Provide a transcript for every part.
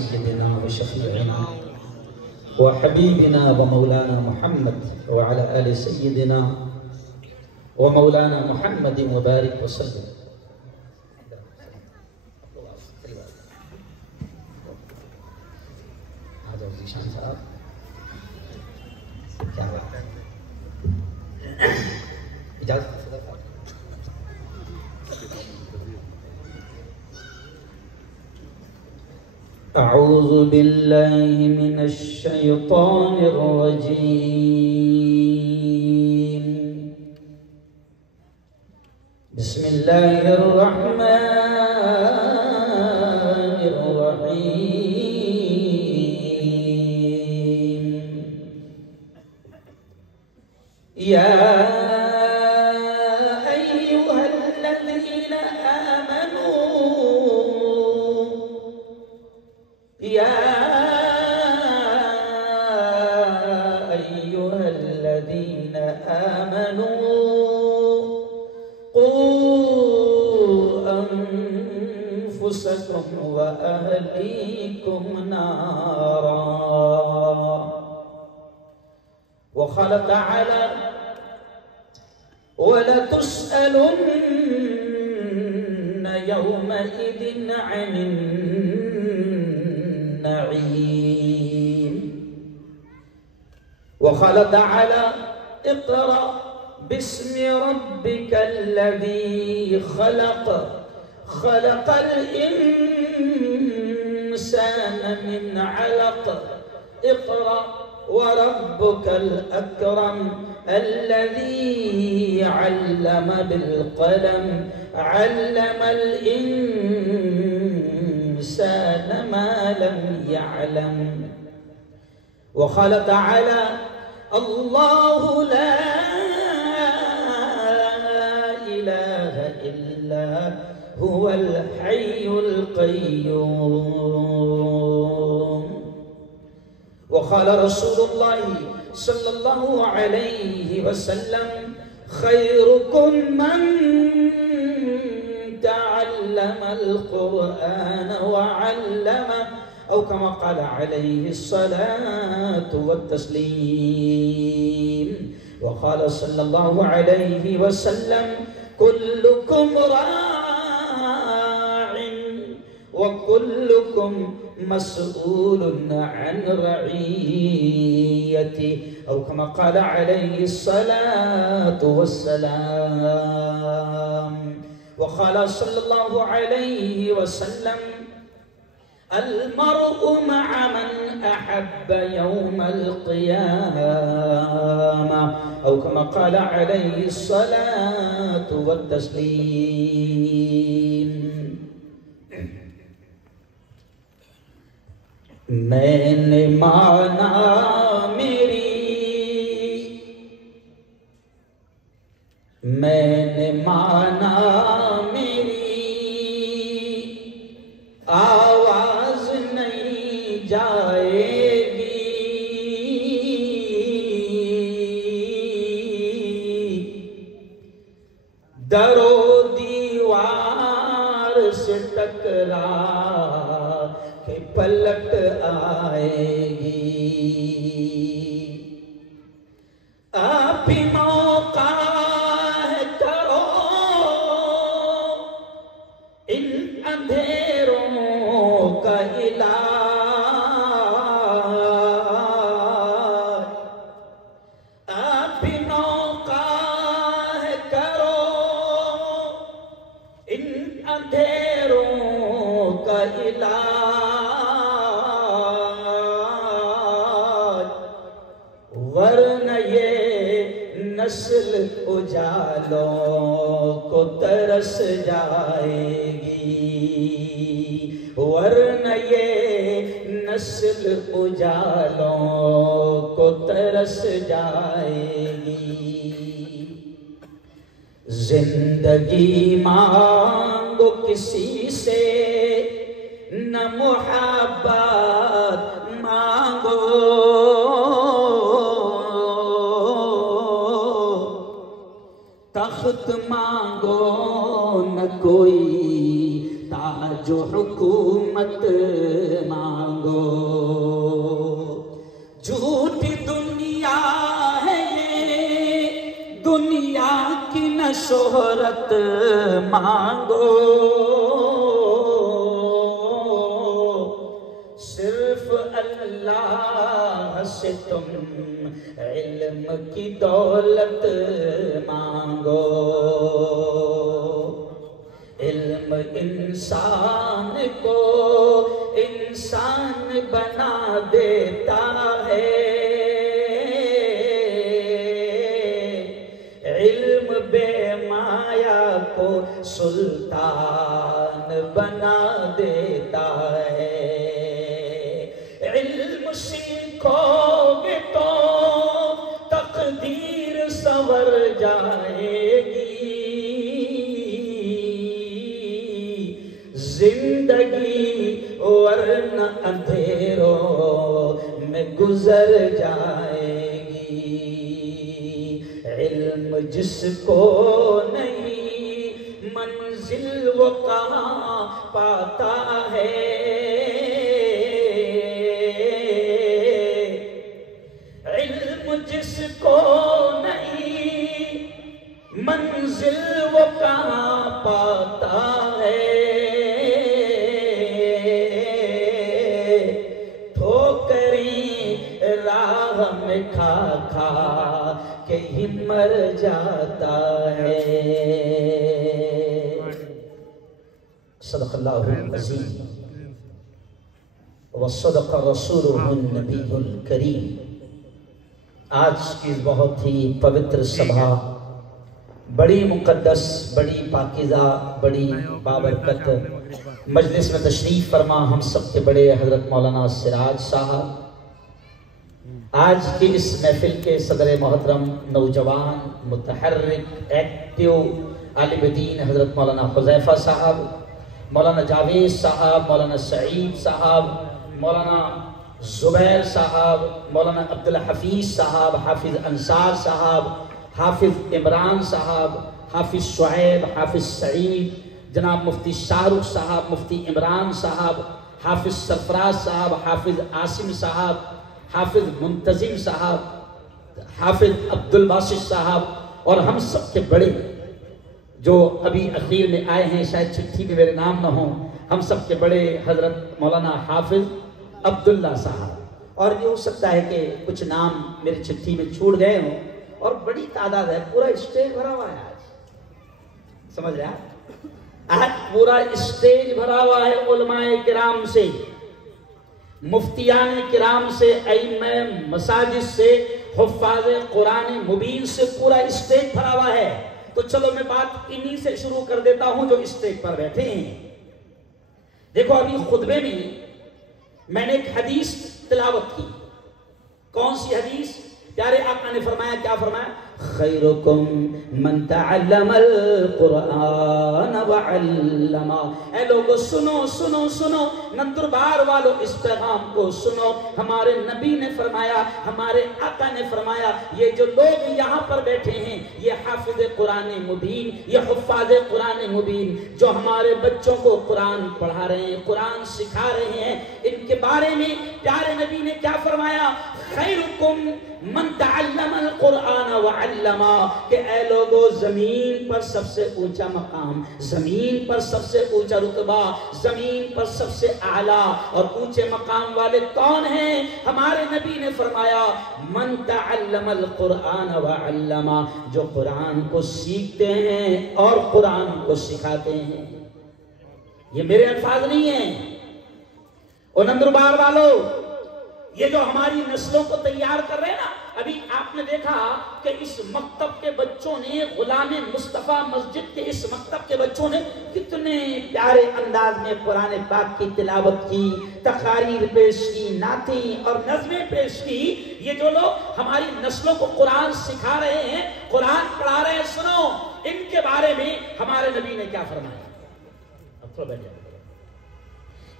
سيدنا وشفيعنا وحبيبنا ومولانا محمد وعلى آل سيدنا ومولانا محمد وبارك وسلم. ذیشان صاحب کیا بات ہے، اجازت أعوذ بالله من الشيطان الرجيم. بسم الله الرحمن الرحيم. يا أيها الذين آمنوا قوا أنفسكم وأهليكم نارا. وقال تعالى ولتسألن يومئذ عن النعيم. وقال تعالى اقرأ باسم ربك الذي خلق خلق الإنسان من علق. اقرأ وربك الأكرم الذي علم بالقلم علم الإنسان ما لم يعلم. وقال تعالى الله لا إله إلا هو الحي القيوم. وقال رسول الله صلى الله عليه وسلم خيركم من تعلم القرآن وعلمه أو كما قال عليه الصلاة والتسليم. وقال صلى الله عليه وسلم كلكم راع وكلكم مسؤول عن رعيته أو كما قال عليه الصلاة والسلام. وقال صلى الله عليه وسلم المرء مع من أحب يوم القيامة أو كما قال عليه الصلاة والتسليم. میں نے مانا آواز نہیں جائے گی. در و دیوار سے ٹکرا کے پلٹ آئے گی. آپ ہی موقع کرو ان اندھیروں کا علاج. آپ ہی موقع کرو ان اندھیروں کا علاج. ورنہ یہ نسل اجالوں کو ترس جائے گی. ورنہ یہ نسل اجالوں کو ترس جائے گی. زندگی مانگو کسی سے نہ محبت مانگو. تخت مانگو نہ کوئی تاج و حکومت مانگو. دولت مانگو، صرف اللہ سے تم علم کی دولت مانگو۔ علم انسان کو انسان بنا دیتا ہے، علم بے مایا کو سلطان بنا دیتا ہے۔ علم سیکھو گے تو تقدیر سنور جائے گی، زندگی ورنہ اندھیروں میں گزر جائے گی۔ علم جس کو نہیں منزل وہ کہاں پاتا ہے، علم جس کو نہیں منزل وہ کہاں پاتا ہے۔ میں کھا کھا کے ہی مر جاتا ہے۔ صدق اللہ العظیم وصدق رسولہ النبی الکریم۔ آج کی بہت ہی پوتر سبھا، بڑی مقدس، بڑی پاکیزہ، بڑی بابرکت مجلس میں تشریف فرما ہم سب کے بڑے حضرت مولانا سراج صاحب، آج کی اس محفل کے صدر محترم، نوجوان، متحرک، ایکٹیو عالم دین حضرت مولانا حذیفہ صاحب، مولانا جاوید صاحب، مولانا سعید صاحب، مولانا زبیر صاحب، مولانا عبدالحفیظ صاحب، حافظ انصار صاحب، حافظ عمران صاحب، حافظ شعیب، حافظ سعید، جناب مفتی شاہ رخ صاحب، مفتی عمران صاحب، حافظ سرفراز صاحب، حافظ عاصم صاحب، حافظ منتظم صاحب، حافظ عبدالباسط صاحب، اور ہم سب کے بڑے جو ابھی اخیر میں آئے ہیں، شاید چٹھی میں میرے نام نہ ہوں، ہم سب کے بڑے حضرت مولانا حافظ عبداللہ صاحب، اور یہ ہو سکتا ہے کہ کچھ نام میرے چٹھی میں چھوڑ گئے ہوں، اور بڑی تعداد ہے، پورا اسٹیج بھرا ہوا ہے آج، سمجھ رہے ہیں؟ آج پورا اسٹیج بھرا ہوا ہے علماء کرام سے، مفتیان کرام سے، ائمہ مساجد سے، حفاظ قرآن مبین سے، پورا اسٹیج بھرا ہوا ہے۔ تو چلو میں بات انہی سے شروع کر دیتا ہوں جو اسٹیج پر بیٹھے ہیں۔ دیکھو ابھی خطبے میں نے ایک حدیث تلاوت کی۔ کون سی حدیث؟ پیارے آقا نے فرمایا، کیا فرمایا؟ خیرکم من تعلم القرآن وعلما۔ اے لوگو سنو سنو سنو، نندربار والو اس پیغام کو سنو۔ ہمارے نبی نے فرمایا، ہمارے آقا نے فرمایا، یہ جو لوگ یہاں پر بیٹھے ہیں، یہ حافظ قرآن مبین، یہ حفاظ قرآن مبین، جو ہمارے بچوں کو قرآن پڑھا رہے ہیں، قرآن سکھا رہے ہیں، ان کے بارے میں پیارے نبی نے کیا فرمایا؟ خیرکم من تعلم القرآن وعلما، کہ اے لوگو زمین پر سب سے اونچا مقام، زمین پر سب سے اونچا رتبہ، زمین پر سب سے اعلیٰ اور اونچے مقام والے کون ہیں؟ ہمارے نبی نے فرمایا من تعلم القرآن وعلما، جو قرآن کو سیکھتے ہیں اور قرآن کو سکھاتے ہیں۔ یہ میرے الفاظ نہیں ہیں، اور نندربار والو، یہ جو ہماری نسلوں کو تیار کر رہے ہیں نا، ابھی آپ نے دیکھا کہ اس مکتب کے بچوں نے، غلام مصطفیٰ مسجد کے اس مکتب کے بچوں نے کتنے پیارے انداز میں قرآن پاک کی تلاوت کی، تقاریر پیش کی، نعتیں اور نظمیں پیش کی۔ یہ جو لوگ ہماری نسلوں کو قرآن سکھا رہے ہیں، قرآن پڑھا رہے ہیں، سنو ان کے بارے میں ہمارے نبی نے کیا فرمایا؟ اب تھوڑا بیٹھ جائے۔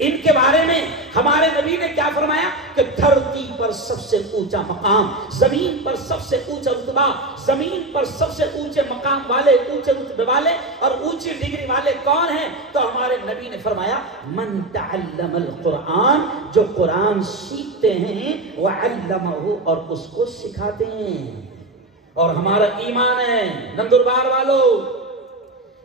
ان کے بارے میں ہمارے نبی نے کیا فرمایا کہ دھرتی پر سب سے اونچا مقام، زمین پر سب سے اونچا رتبہ، زمین پر سب سے اونچے مقام والے، اونچے رتبے والے اور اونچی ڈگری والے کون ہیں؟ تو ہمارے نبی نے فرمایا من تعلم القرآن، جو قرآن سیکھتے ہیں، وعلمہ، اور اس کو سکھاتے ہیں۔ اور ہمارا ایمان ہے نندربار والو،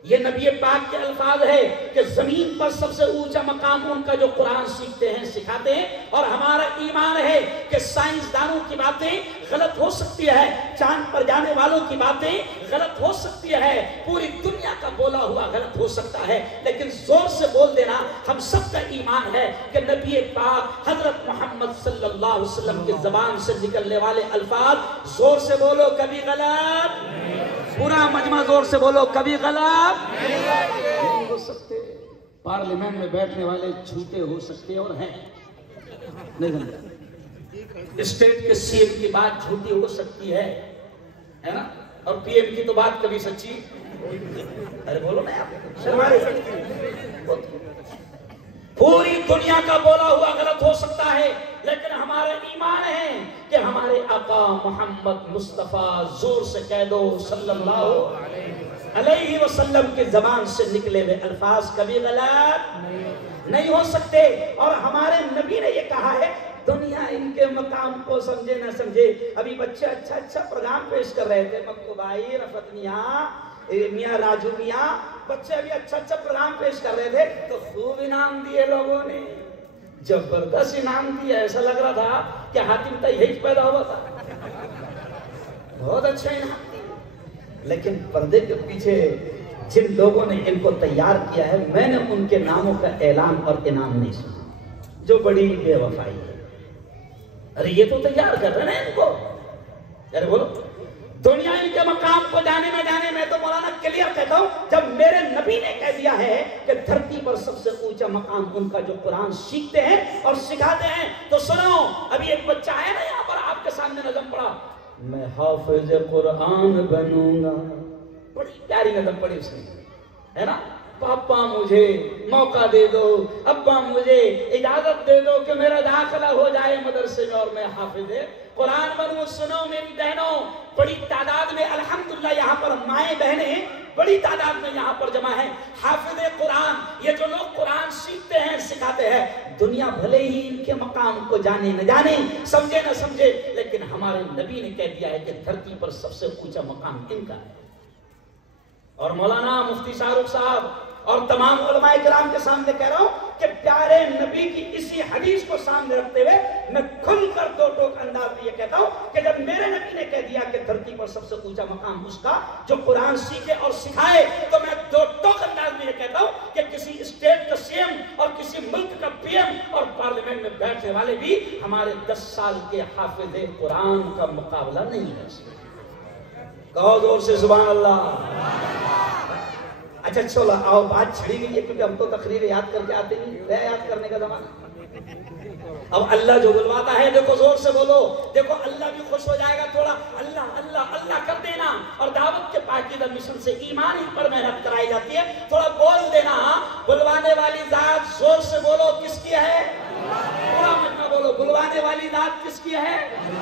یہ نبی پاک کے الفاظ ہے کہ زمین پر سب سے اونچا مقام ان کا جو قرآن سیکھتے ہیں سکھاتے ہیں، اور ہمارا ایمان ہے کہ سائنسدانوں کی باتیں غلط ہو سکتی ہے، چاند پر جانے والوں کی باتیں غلط ہو سکتی ہے، پوری دنیا کا بولا ہوا غلط ہو سکتا ہے، لیکن زور سے بول دینا ہم سب کا ایمان ہے کہ نبی پاک حضرت محمد صلی اللہ علیہ وسلم کی زبان سے نکلنے والے الفاظ، زور سے بولو کبھی غلط، پورا مجمع زور سے بولو کبھی غلط نہیں ہو سکتے۔ پارلیمنٹ میں بیٹھنے والے جھوٹے ہو سکتے اور ہیں، نہیں سمجھا؟ اسٹیٹ کے سی ایم کی بات جھوٹی ہو سکتی ہے نا، اور پی ایم کی تو بات کبھی سچی، ارے بولو نا آپ، شرمائے پوری دنیا کا بولا ہوا غلط ہو سکتا ہے، لیکن ہمارا ایمان ہے کہ ہمارے آقا محمد مصطفیٰ، زور سے کہہ دو صلی اللہ علیہ وسلم کی زبان سے نکلے ہوئے الفاظ کبھی غلط نہیں ہو سکتے۔ اور ہمارے نبی نے یہ کہا ہے دنیا ان کے مقام کو سمجھے نہ سمجھے۔ ابھی بچے اچھا پروگرام پیش کر رہے تھے، مکو بھائی، رفت میاں، میاں راجو میاں، بچے ابھی اچھا پروگرام پیش کر رہے تھے تو خوب انعام دیے لوگوں نے، زبردست انعام دیا، ایسا لگ رہا تھا کہ حاتم تا یہی پیدا ہوا تھا، بہت اچھا انعام دیا۔ لیکن پردے کے پیچھے جن لوگوں نے ان کو تیار کیا ہے، میں نے ان کے ناموں کا اعلان اور انعام نہیں سنا، جو بڑی بے وفائی ہے۔ ارے یہ تو تیار کر رہے ہیں ان کو، ارے بولو دنیا ان کے مقام کو جانے نہ جانے، میں تو مولانا کلیئر کہتا ہوں، جب میرے نبی نے کہہ دیا ہے کہ دھرتی پر سب سے اونچا مقام ان کا جو قرآن سیکھتے ہیں اور سکھاتے ہیں، تو سنو، ابھی ایک بچہ ہے نا یہاں پر آپ کے سامنے نظم پڑھا، میں حافظ قرآن بنوں گا، بڑی پیاری نظم پڑھی اس نے، ہے نا، پاپا مجھے موقع دے دو، ابا مجھے اجازت دے دو کہ میرا داخلہ ہو جائے مدرسے میں اور میں حافظ قرآن بنوں۔ سنو میری بہنوں، بڑی تعداد میں الحمدللہ یہاں پر مائیں بہنیں بڑی تعداد میں یہاں پر جمع ہیں، حافظ قرآن، یہ جو لوگ قرآن سیکھتے ہیں سکھاتے ہیں، دنیا بھلے ہی ان کے مقام کو جانے نہ جانے، سمجھے نہ سمجھے، لیکن ہمارے نبی نے کہہ دیا ہے کہ دھرتی پر سب سے اونچا مقام ان کا ہے۔ اور مولانا مفتی شاہ رخ صاحب اور تمام علماء کرام کے سامنے کہہ رہا ہوں کہ پیارے نبی کی اسی حدیث کو سامنے رکھتے ہوئے میں کھل کر دو ٹوک انداز میں یہ کہتا ہوں کہ جب میرے نبی نے کہہ دیا کہ دھرتی پر سب سے اونچا مقام اس کا جو قرآن سیکھے اور سکھائے، تو میں دو ٹوک انداز میں یہ کہتا ہوں کہ کسی اسٹیٹ کا سی ایم اور کسی ملک کا پی ایم اور پارلیمنٹ میں بیٹھنے والے بھی ہمارے 10 سال کے حافظ قرآن کا مقابلہ نہیں کر سکتے۔ کہو زور سے سبحان اللہ۔ اچھا چلو آؤ، بات چھڑی گئی ہے کیونکہ ہم تو تقریر یاد کر کے آتے نہیں، ہے یاد کرنے کا زمانہ۔ اب اللہ جو بلواتا ہے، دیکھو زور سے بولو، دیکھو اللہ بھی خوش ہو جائے گا، تھوڑا اللہ اللہ اللہ کر دینا، اور دعوت کے پاکیزہ مشن سے ایمان ہی پر محنت کرائی جاتی ہے، تھوڑا بول دینا، بلوانے والی ذات، زور سے بولو کس کی ہے؟ پورا مجمع بولو، بلوانے والی ذات کس کی ہے؟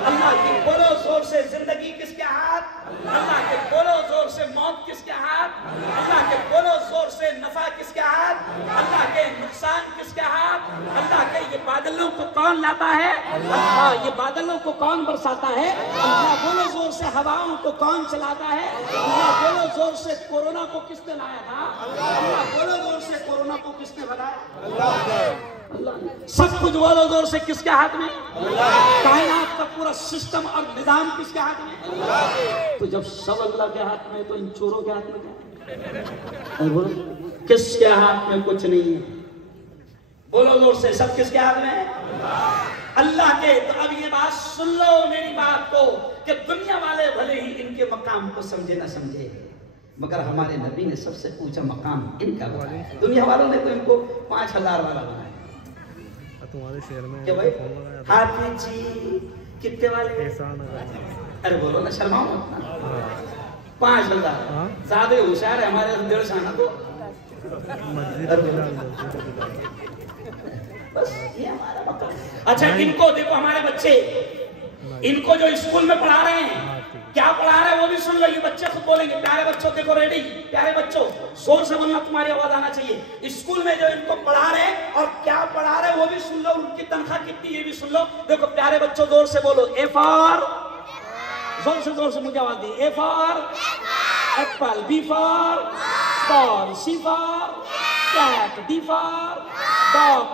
اللہ کی۔ بولو زور سے، زندگی کس کے ہاتھ؟ اللہ کے۔ بولو زور سے، موت کس کے ہاتھ؟ اللہ کے۔ بولو زور سے، نفع کس کے ہاتھ؟ اللہ کے۔ نقصان کس کے ہاتھ؟ اللہ کے۔ یہ بادلوں کو کون لاتا ہے؟ اللہ۔ یہ بادلوں کو کون برساتا ہے؟ اللہ۔ بولو زور سے، ہواؤں کو کون چلاتا ہے؟ اللہ۔ بولو زور سے، کورونا کو کس نے لایا تھا؟ اللہ۔ بولو زور سے، کورونا کو کس نے بنایا؟ اللہ۔ سب کچھ بولو زور سے، کس کے ہاتھ میں؟ کائنات کا پورا سسٹم اور نظام کس کے ہاتھ میں؟ تو جب سب اللہ کے ہاتھ میں، تو ان چوروں کے ہاتھ میں کیا ہے؟ کس کے ہاتھ میں کچھ نہیں ہے؟ بولو زور سے، سب کس کے ہاتھ میں ہے؟ اللہ کے۔ تو اب یہ بات سن لو میری بات کو کہ دنیا والے بھلے ہی ان کے مقام کو سمجھے نہ سمجھے، مگر ہمارے نبی نے سب سے اونچا مقام ان کا بنایا۔ دنیا والوں نے تو ان کو 5000 والا بنایا کہ بھائی حافظ جی کتنے والے؟ ارے بولو نا، شرماؤ مت نا۔ 5000 زیادہ ہوشیار ہے ہمارے 150 آنا تو بس یہ ہمارا مقام۔ اچھا ان کو دیکھو، ہمارے بچے ان کو جو اسکول میں پڑھا رہے ہیں، کیا پڑھا رہے ہیں وہ بھی سن لو، یہ بچے خود بولیں گے۔ پیارے بچوں دیکھو، ریڈی؟ پیارے بچوں زور سے بولنا، تمہاری آواز آنا چاہیے۔ اسکول میں جو ان کو پڑھا رہے ہیں اور کیا پڑھا رہے ہیں وہ بھی سن لو، ان کی تنخواہ کتنی یہ بھی سن لو۔ دیکھو پیارے بچوں زور سے بولو، اے فار، زور سے مجھے آواز دی، A for apple, B for ball C for cat, D for dog,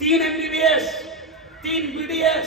3 MBBS, 3 BDS,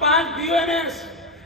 5 BUMS।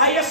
IAS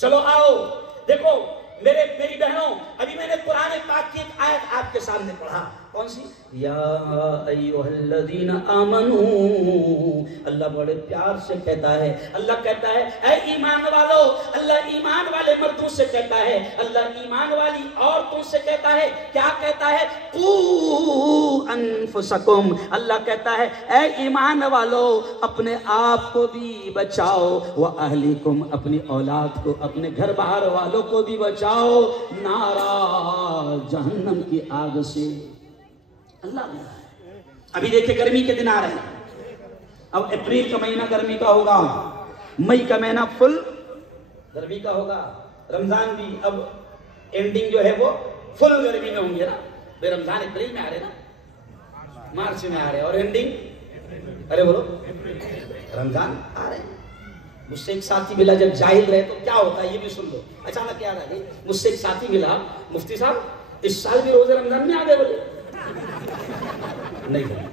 چلو آؤ دیکھو میری بہنوں، ابھی میں نے قرآن پاک کی ایک آیت آپ کے سامنے پڑھا، کون سی؟ یا ایھا الذین آمنو، اللہ بڑے پیار سے کہتا ہے، اللہ کہتا ہے اے ایمان والو، اللہ ایمان والے مردوں سے کہتا ہے، اللہ ایمان والی عورتوں سے کہتا ہے، کیا کہتا ہے؟ قوا انفسکم، اللہ کہتا ہے اے ایمان والو اپنے آپ کو بھی بچاؤ، واہلیکم، اپنی اولاد کو، اپنے گھر باہر والوں کو بھی بچاؤ نارا، جہنم کی آگ سے۔ اللہ ابھی دیکھیں گرمی کے دن آ رہے ہیں، اب اپریل کا مہینہ گرمی کا ہوگا، مئی کا مہینہ فل گرمی کا ہوگا، رمضان بھی اب اینڈنگ جو ہے وہ فل گرمی میں ہوں گے نا، بے رمضان اپریل میں آ رہے نا، مارچ میں آ رہے اور اینڈنگ، ارے بولو رمضان آ رہے ہیں۔ مجھ سے ایک ساتھی ملا، جب جاہل رہے تو کیا ہوتا ہے یہ بھی سن لو، اچانک یاد آ گئی، مجھ سے ایک ساتھی ملا، مفتی صاحب اس سال بھی روزے رمضان میں آ گئے بولے، نہیں بولے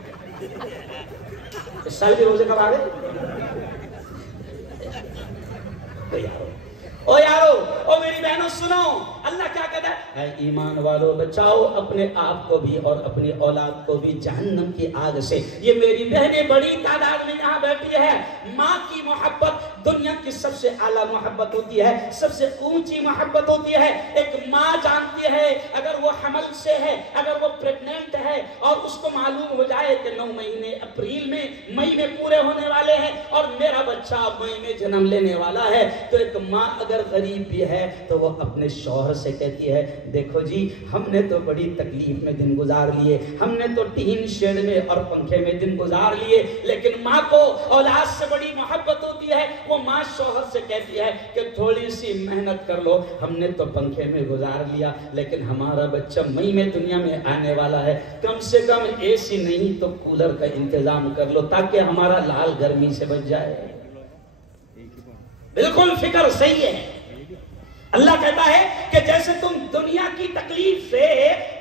اس سال بھی روزے کب آ گئے؟ او یارو، او میری بہنوں سنو، اللہ کیا کہتا ہے؟ اے ایمان والو بچاؤ اپنے آپ کو بھی اور اپنی اولاد کو بھی جہنم کی آگ سے۔ یہ میری بہنیں بڑی تعداد میں یہاں بیٹھی ہے، ماں کی محبت دنیا کی سب سے اعلیٰ محبت ہوتی ہے، سب سے اونچی محبت ہوتی ہے۔ ایک ماں جانتی ہے اگر وہ حمل سے ہے، اگر وہ پریگننٹ ہے اور اس کو معلوم ہو جائے کہ 9 مہینے اپریل میں مئی میں پورے ہونے والے ہیں اور میرا بچہ مئی میں جنم لینے والا ہے، تو ایک ماں اگر غریب بھی ہے تو وہ اپنے شوہر سے کہتی ہے دیکھو جی ہم نے تو بڑی تکلیف میں دن گزار لیے، ہم نے تو ٹین شیڈ میں اور پنکھے میں دن گزار لیے، لیکن ماں کو اولاد سے بڑی محبت ہوتی ہے۔ وہ ماں شوہر سے کہتی ہے کہ تھوڑی سی محنت کر لو، ہم نے تو پنکھے میں گزار لیا لیکن ہمارا بچہ مئی میں دنیا میں آنے والا ہے، کم سے کم اے سی نہیں تو کولر کا انتظام کر لو تاکہ ہمارا لال گرمی سے بچ جائے۔ بالکل فکر صحیح ہے۔ اللہ کہتا ہے کہ جیسے تم دنیا کی تکلیف سے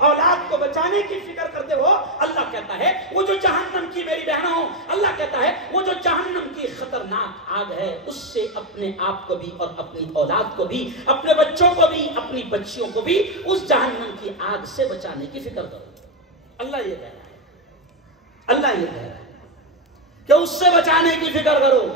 اولاد کو بچانے کی فکر کرتے ہو، اللہ کہتا ہے وہ جو جہنم کی، میری بہنوں، اللہ کہتا ہے وہ جو جہنم کی خطرناک آگ ہے اس سے اپنے آپ کو بھی اور اپنی اولاد کو بھی، اپنے بچوں کو بھی، اپنی بچیوں کو بھی اس جہنم کی آگ سے بچانے کی فکر کرو۔ اللہ یہ کہہ رہا ہے، اللہ یہ کہہ رہا ہے کہ اس سے بچانے کی فکر کرو۔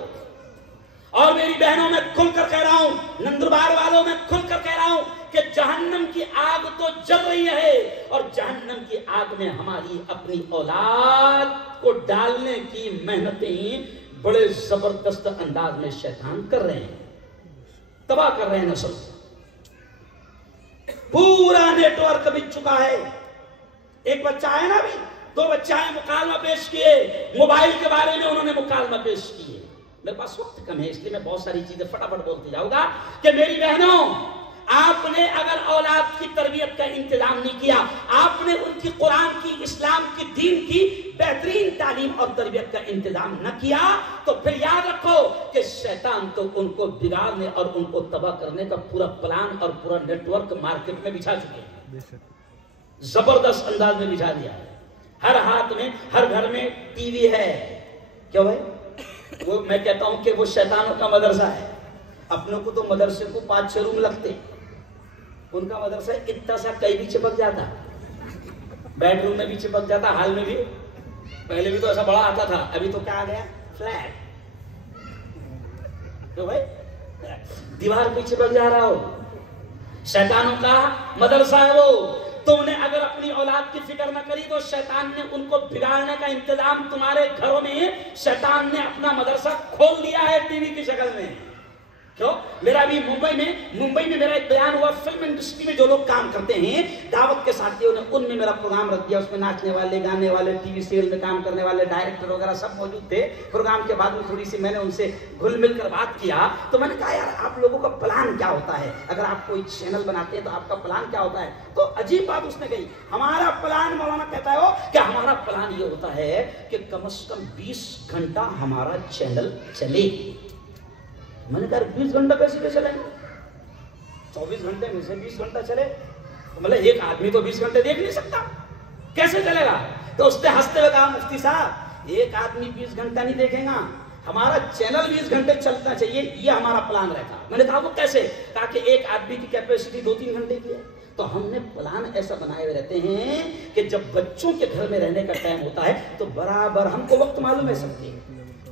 اور میری بہنوں میں کھل کر کہہ رہا ہوں، نندربار والوں میں کھل کر کہہ رہا ہوں کہ جہنم کی آگ تو جل رہی ہے اور جہنم کی آگ میں ہماری اپنی اولاد کو ڈالنے کی محنتیں بڑے زبردست انداز میں شیطان کر رہے ہیں، تباہ کر رہے ہیں نسل۔ پورا نیٹ ورک بک چکا ہے۔ ایک بچہ ہے نا، بھی 2 بچہ ہیں، مکالمہ پیش کیے، موبائل کے بارے میں انہوں نے مکالمہ پیش کیے۔ میرے پاس وقت کم ہے اس لیے میں بہت ساری چیزیں فٹافٹ بولتے جاؤں گا کہ میری بہنوں، آپ نے اگر اولاد کی تربیت کا انتظام نہیں کیا، آپ نے ان کی قرآن کی، اسلام کی، دین کی بہترین تعلیم اور تربیت کا انتظام نہ کیا، تو پھر یاد رکھو کہ شیطان تو ان کو بگاڑنے اور ان کو تباہ کرنے کا پورا پلان اور پورا نیٹ ورک مارکیٹ میں بچھا چکے ہیں، زبردست انداز میں بچھا دیا ہے۔ ہر ہاتھ میں، ہر گھر میں ٹی وی ہے۔ کیوں بھائی؟ وہ میں کہتا ہوں کہ وہ شیطانوں کا مدرسہ ہے۔ اپنوں کو تو مدرسے کو 5-6 روم لگتے، ان کا مدرسہ اتنا سا کہیں بھی چپک جاتا، بیڈ روم میں بھی چپک جاتا، ہال میں بھی۔ پہلے بھی تو ایسا بڑا آتا تھا، ابھی تو کیا آ گیا؟ فلیٹ۔ تو بھائی دیوار پہ چپک جا رہا ہو، شیطانوں کا مدرسہ ہے وہ۔ تم نے اگر اپنی اولاد کی فکر نہ کری تو شیطان نے ان کو بگاڑنے کا انتظام تمہارے گھروں میں، شیطان نے اپنا مدرسہ کھول دیا ہے ٹی وی کی شکل میں۔ کیوں؟ میرا بھی ممبئی میں میرا ایک بیان ہوا، فلم انڈسٹری میں جو لوگ کام کرتے ہیں، دعوت کے ساتھیوں نے ان میں میرا پروگرام رکھ دیا، اس میں ناچنے والے، گانے والے، ٹی وی سیریل میں کام کرنے والے، ڈائریکٹر وغیرہ سب موجود تھے۔ پروگرام کے بعد میں تھوڑی سی میں نے ان سے گھل مل کر بات کیا تو میں نے کہا یار آپ لوگوں کا پلان کیا ہوتا ہے؟ اگر آپ کوئی چینل بناتے ہیں تو آپ کا پلان کیا ہوتا ہے؟ تو عجیب بات اس نے کہی، ہمارا پلان، مولانا کہتا ہے وہ کہ ہمارا پلان یہ ہوتا ہے کہ کم از کم 20 گھنٹہ ہمارا چینل چلے۔ میں نے کہا 20 گھنٹہ کیسے چلیں گے؟ 24 گھنٹے میں سے 20 گھنٹہ چلے، مطلب ایک آدمی تو 20 گھنٹے دیکھ نہیں سکتا، کیسے چلے گا؟ تو اس نے ہنستے ہوئے کہا مفتی صاحب ایک آدمی 20 گھنٹہ نہیں دیکھے گا، ہمارا چینل 20 گھنٹے چلنا چاہیے، یہ ہمارا پلان رہتا. میں نے کہا وہ کیسے؟ کہا کہ ایک آدمی کی کیپیسٹی 2-3 گھنٹے کی ہے. تو ہم نے پلان ایسا بنائے ہوئے رہتے ہیں کہ جب بچوں کے گھر میں رہنے کا ٹائم ہوتا ہے تو برابر ہم کو وقت معلوم ہے سب کے،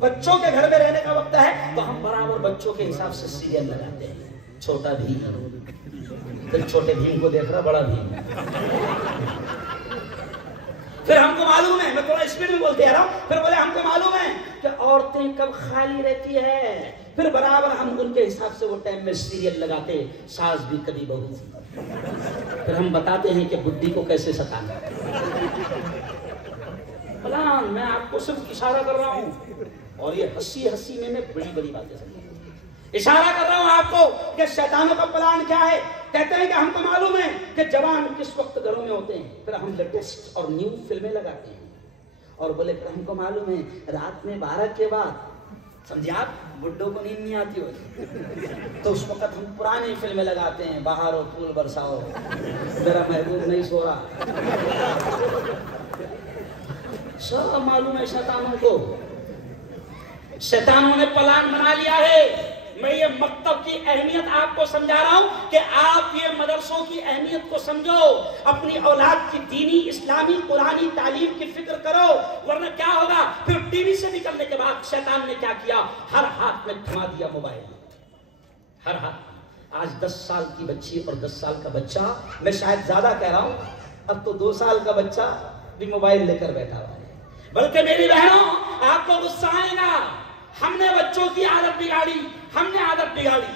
بچوں کے گھر میں رہنے کا وقت ہے تو ہم برابر بچوں کے حساب سے سیریل لگاتے ہیں. چھوٹا بھیم، پھر چھوٹے بھیم کو دیکھ رہا بڑا بھیم. پھر ہم کو معلوم ہے، میں تھوڑا اسپیڈ میں بولتے آ رہا ہوں، پھر بولے ہم کو معلوم ہے کہ عورتیں کب خالی رہتی ہے، پھر برابر ہم ان کے حساب سے وہ ٹائم میں سیریل لگاتے. ساس بھی کبھی بہو تھی. پھر ہم بتاتے ہیں کہ بڈھی کو کیسے ستانا ہے. پلان میں آپ کو صرف اشارہ کر رہا ہوں، اور یہ ہنسی میں بڑی بڑی باتیں سمجھیں. اشارہ کر رہا ہوں آپ کو کہ شیطانوں کا پلان کیا ہے. کہتے ہیں کہ ہم کو معلوم ہے کہ جوان کس وقت گھروں میں ہوتے ہیں، پھر ہم لیٹسٹ اور نیو فلمیں لگاتے ہیں. اور بولے پھر ہم کو معلوم ہے رات میں 12 کے بعد، سمجھے آپ، بڈھوں کو نیند نہیں آتی ہوتی تو اس وقت ہم پرانی فلمیں لگاتے ہیں. بہارو پھول برساؤ، میرا محبوب نہیں سو رہا. سب معلوم ہے شیطانوں کو. شیطانوں نے پلان بنا لیا ہے. میں یہ مکتب کی اہمیت آپ کو سمجھا رہا ہوں کہ آپ یہ مدرسوں کی اہمیت کو سمجھو. اپنی اولاد کی دینی اسلامی قرآنی تعلیم کی فکر کرو، ورنہ کیا ہوگا پھر ٹی وی سے نکلنے کے بعد شیطان نے کیا کیا، ہر ہاتھ میں تھما دیا موبائل. ہر ہاتھ. آج 10 سال کی بچی اور 10 سال کا بچہ، میں شاید زیادہ کہہ رہا ہوں، اب تو 2 سال کا بچہ بھی موبائل لے کر بیٹھا ہوا ہے. بلکہ میری بہنوں آپ کو غصہ آئے گا، ہم نے بچوں کی عادت بگاڑی، ہم نے عادت بگاڑی.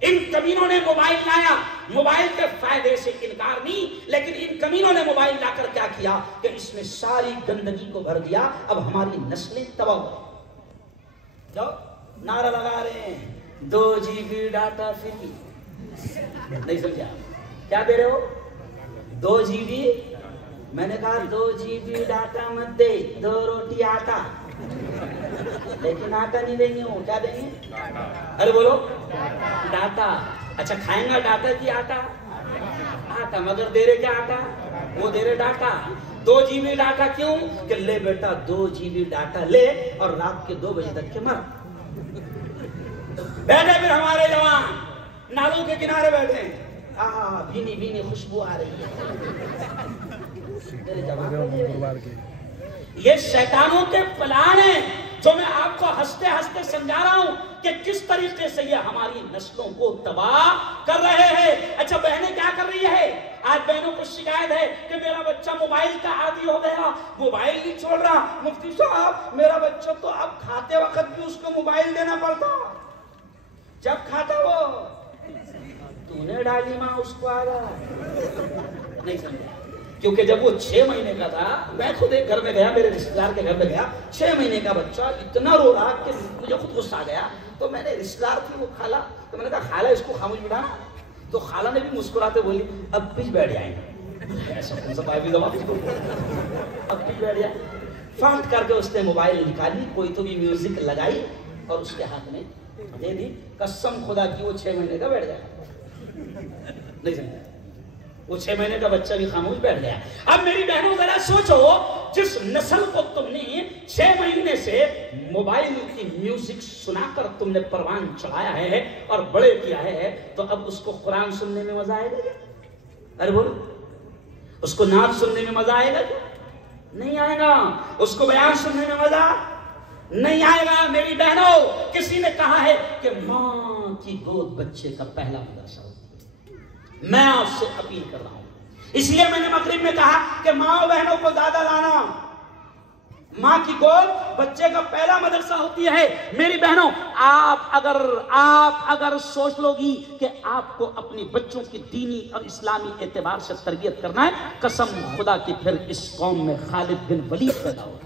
ان کمینوں نے موبائل لایا، موبائل کے فائدے سے انکار نہیں، لیکن ان کمینوں نے موبائل لا کر کیا کیا کہ اس میں ساری گندگی کو بھر دیا. اب ہماری نسلیں تباہ ہو گئی. جو نعرہ لگا رہے ہیں 2 GB ڈاٹا فری. نہیں سمجھا؟ کیا دے رہے ہو؟ 2 GB. میں نے کہا 2 GB ڈاٹا مت دے، 2 روٹی آٹا. لیکن آٹا نہیں دیں گے. وہ کیا دیں گے؟ ارے بولو ڈاٹا. اچھا کھائیں گا ڈاٹا کی آٹا؟ آٹا. مگر دے رہے کیا آٹا؟ وہ دے رہے ڈاٹا. 2 GB ڈاٹا کیوں؟ کہ لے بیٹا 2 GB ڈاٹا لے اور رات کے 2 بجے تک کے مر. بیٹھے پھر ہمارے جوان نالوں کے کنارے بیٹھے، بھینی بھینی خوشبو آ رہی ہے. یہ شیطانوں کے پلان ہیں جو میں آپ کو ہنستے ہنستے سمجھا رہا ہوں کہ کس طریقے سے یہ ہماری نسلوں کو تباہ کر رہے ہیں. اچھا بہنیں کیا کر رہی ہے؟ آج بہنوں کو شکایت ہے کہ میرا بچہ موبائل کا عادی ہو گیا، موبائل نہیں چھوڑ رہا. مفتی صاحب میرا بچہ تو اب کھاتے وقت بھی اس کو موبائل دینا پڑتا، جب کھاتا وہ تو نے ڈالی ماں اس کو آ رہا. نہیں سمجھا؟ کیونکہ جب وہ 6 مہینے کا تھا، میں خود ایک گھر میں گیا، میرے رشتہ دار کے گھر میں گیا، 6 مہینے کا بچہ اتنا رو رہا کہ مجھے خود غصہ آ گیا. تو میں نے رشتہ دار تھی وہ خالہ، تو میں نے کہا خالہ اس کو خاموش بٹھانا. تو خالہ نے بھی مسکراتے بولی اب پیچھے بیٹھ جائیں. ایسا کون سا بھائی اب پیچھے بیٹھ جائے. فانٹ کر کے اس نے موبائل نکالی، کوئی تو بھی میوزک لگائی اور اس کے ہاتھ میں دے دی. قسم خدا کی وہ 6 مہینے کا بیٹھ گیا. نہیں سمجھا؟ وہ 6 مہینے کا بچہ بھی خاموش بیٹھ گیا. اب میری بہنوں ذرا سوچو، جس نسل کو تم نے 6 مہینے سے موبائل کی میوزک سنا کر تم نے پروان چڑھایا ہے اور بڑے کیا ہے، تو اب اس کو قرآن سننے میں مزہ آئے گا کیا؟ ارے بولو، اس کو نعت سننے میں مزہ آئے گا کیا؟ نہیں آئے گا. اس کو بیان سننے میں مزہ نہیں آئے گا. میری بہنوں کسی نے کہا ہے کہ ماں کی گود بچے کا پہلا مدرسہ. میں آپ سے اپیل کر رہا ہوں، اس لیے میں نے مغرب میں کہا کہ ماں و بہنوں کو زیادہ لانا. ماں کی گود بچے کا پہلا مدرسہ ہوتی ہے. میری بہنوں آپ اگر سوچ لو گی کہ آپ کو اپنی بچوں کی دینی اور اسلامی اعتبار سے تربیت کرنا ہے، قسم خدا کی پھر اس قوم میں خالد بن ولید پیدا ہو.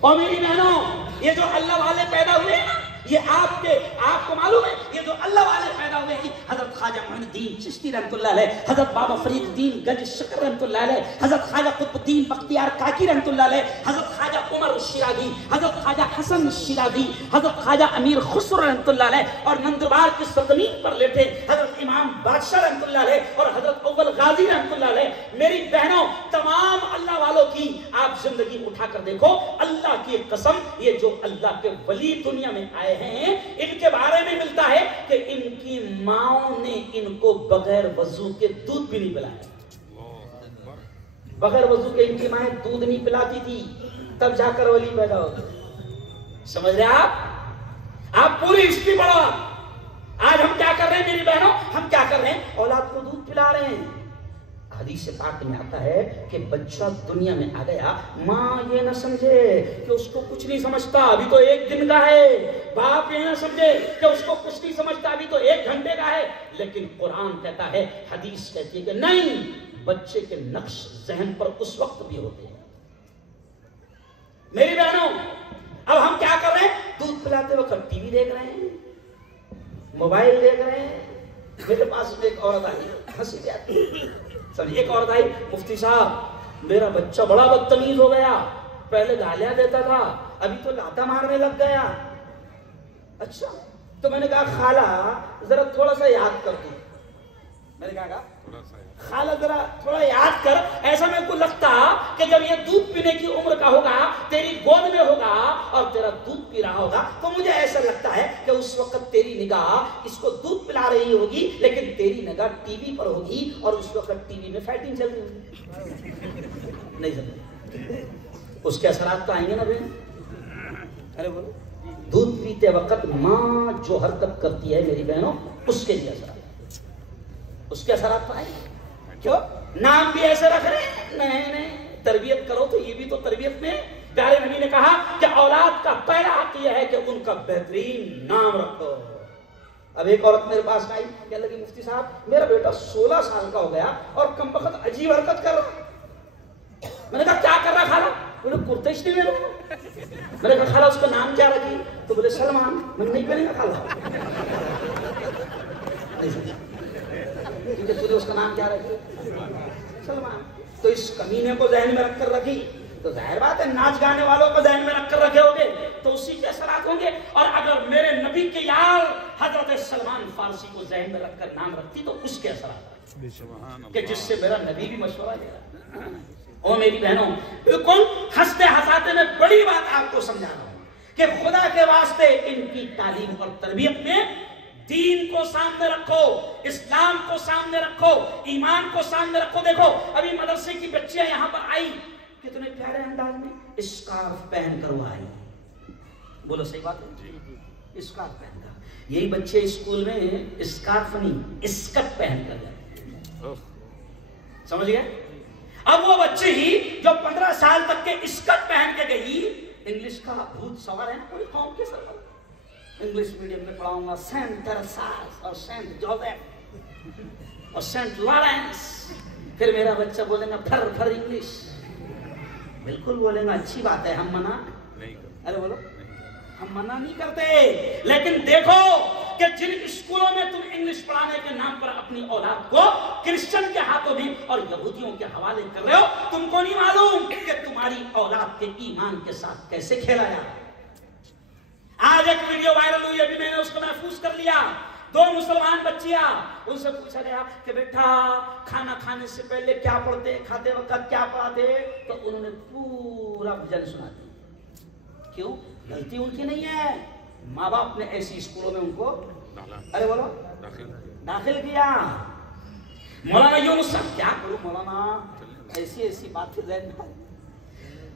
اور میری بہنوں یہ جو اللہ والے پیدا ہوئے ہیں، یہ آپ کو معلوم ہے، یہ جو اللہ والے پیدا ہوئے ہیں، حضرت خواجہ معین الدین چشتی رحمۃ اللہ علیہ، حضرت بابا فرید الدین گنج شکر رحمۃ اللہ علیہ، حضرت خواجہ قطب الدین بختیار کاکی رحمۃ اللہ علیہ، حضرت خواجہ عمر الشیرازی، حضرت خواجہ حسن الشیرازی، حضرت خواجہ امیر خسرو رحمۃ اللہ علیہ، اور نندربار کی سرزمین پر لیٹے حضرت حضرت امام بادشاہ رحمۃ اللہ علیہ اور حضرت اول غازی رحمۃ اللہ علیہ، میری بہنوں تمام اللہ والوں کی آپ زندگی اٹھا کر دیکھو، اللہ کی قسم یہ جو اللہ کے ولی دنیا میں آئے ہیں ان کے بارے میں ملتا ہے کہ ان کی ماؤں نے ان کو بغیر وضو کے دودھ بھی نہیں پلایا، بغیر وضو کے ان کی مائیں دودھ نہیں پلاتی تھی، تب جا کر ولی پیدا ہوتے۔ سمجھ رہے آپ پوری ہسٹری پڑھو۔ آج ہم کیا کر رہے ہیں میری بہنوں، ہم کیا کر رہے ہیں، اولاد کو دودھ پلا رہے ہیں۔ حدیث پاک میں آتا ہے کہ بچہ دنیا میں آ گیا، ماں یہ نہ سمجھے کہ اس کو کچھ نہیں سمجھتا، ابھی تو 1 دن کا ہے، باپ یہ نہ سمجھے کہ اس کو کچھ نہیں سمجھتا، ابھی تو 1 گھنٹے کا ہے، لیکن قرآن کہتا ہے، حدیث کہتی ہے کہ نہیں، بچے کے نقش ذہن پر اس وقت بھی ہوتے ہیں۔ میری بہنوں اب ہم کیا کر رہے ہیں، دودھ پلاتے وقت ٹی وی دیکھ رہے ہیں، موبائل دیکھ رہے ہیں۔ میرے پاس میں ایک عورت آئی، ہنسی بھی آتی ہے، ایک عورت آئی، مفتی صاحب میرا بچہ بڑا بدتمیز ہو گیا، پہلے گالیاں دیتا تھا، ابھی تو لاتا مارنے لگ گیا۔ اچھا، تو میں نے کہا خالہ ذرا تھوڑا سا یاد کر دوں، میں نے کہا خالہ ذرا تھوڑا یاد کر، ایسا میرے کو لگتا کہ جب یہ دودھ پینے کی عمر کا ہوگا، تیری گود میں ہوگا اور تیرا دودھ پی رہا ہوگا، تو مجھے ایسا لگتا ہے کہ اس وقت تیری نگاہ اس کو دودھ پلا رہی ہوگی، لیکن تیری نگاہ ٹی وی پر ہوگی اور اس وقت ٹی وی میں فائٹنگ چل رہی ہوگی۔ نہیں سمجھ، اس کے اثرات تو آئیں گے نا بھائی۔ ارے بولو، دودھ پیتے وقت ماں جو حرکت کرتی ہے میری بہنوں، اس کے لیے اثرات، اس کے اثرات تو آئیں گے۔ کیوں نام بھی ایسے رکھ رہے ہیں؟ نہیں، تربیت کرو تو یہ بھی تو تربیت میں۔ پیارے نبی نے کہا کہ اولاد کا پہلا حق یہ ہے کہ ان کا بہترین نام رکھو۔ اب ایک عورت میرے پاس آئی، کہنے لگی مفتی صاحب میرا بیٹا 16 سال کا ہو گیا اور کم وقت عجیب حرکت کر رہا۔ میں نے کہا کیا کر رہا خالہ؟ بولے کرتا ہی نہیں میرے۔ میں نے کہا خالہ اس کا نام کیا رکھی؟ تو بولے سلمان۔ میں نہیں پہنے گا خالہ، کیونکہ تجھے اس کا نام کیا رکھی؟ سلمان۔ تو اس کمینے کو ذہن میں رکھ کر رکھی، تو ظاہر بات ہے ناچ گانے والوں کو ذہن میں رکھ کر رکھے ہوگے تو اسی کے اثرات ہوں گے۔ اور اگر میرے نبی کے یار حضرت سلمان فارسی کو ذہن میں رکھ کر نام رکھتی تو اس کے اثرات کہ جس سے میرا نبی بھی مشورہ دے رہا۔ اور میری بہنوں بالکل ہنستے ہنساتے میں بڑی بات آپ کو سمجھا رہا ہوں کہ خدا کے واسطے ان کی تعلیم اور تربیت میں دین کو سامنے رکھو، اسلام کو سامنے رکھو، ایمان کو سامنے رکھو۔ دیکھو ابھی مدرسے کی بچیاں یہاں پر آئی، کتنے پیارے انداز میں اسکارف پہن کر وہ آئی، بولو صحیح بات ہے، اسکارف پہن کر۔ یہی بچے اسکول میں اسکارف نہیں اسکرٹ پہن کر گئے، سمجھ گئے؟ اب وہ بچے ہی جو 15 سال تک کے اسکرٹ پہن کے گئی، انگلش کا بھوت سوار ہے پوری قوم کے سر، انگلش میڈیم میں پڑھاؤں گا، سینٹ ترساس اور سینٹ جوزف اور سینٹ لارنس، پھر میرا بچہ بولے گا پھر انگلش، بالکل بولے گا اچھی بات ہے، ہم منع نہیں کرتے، ارے بولو ہم منع نہیں کرتے، لیکن دیکھو کہ جن اسکولوں میں تم انگلش پڑھانے کے نام پر اپنی اولاد کو کرسچن کے ہاتھوں میں اور یہودیوں کے حوالے کر رہے ہو، تم کو نہیں معلوم کہ تمہاری اولاد کے ایمان کے ساتھ کیسے کھیلا جائے۔ آج ایک ویڈیو وائرل ہوئی، ابھی میں نے اس کو محفوظ کر لیا، 2 مسلمان بچیاں، ان سے پوچھا گیا کہ بیٹا کھانا کھانے سے پہلے کیا پڑھتے، کھاتے وقت کیا پڑھتے، تو انہوں نے پورا بھجن سنا دیا۔ کیوں؟ غلطی ان کی نہیں ہے، ماں باپ نے ایسی اسکولوں میں ان کو ارے بولو داخل کیا۔ مولانا یونس صاحب، کیا کروں مولانا، ایسی باتیں ذہن میں۔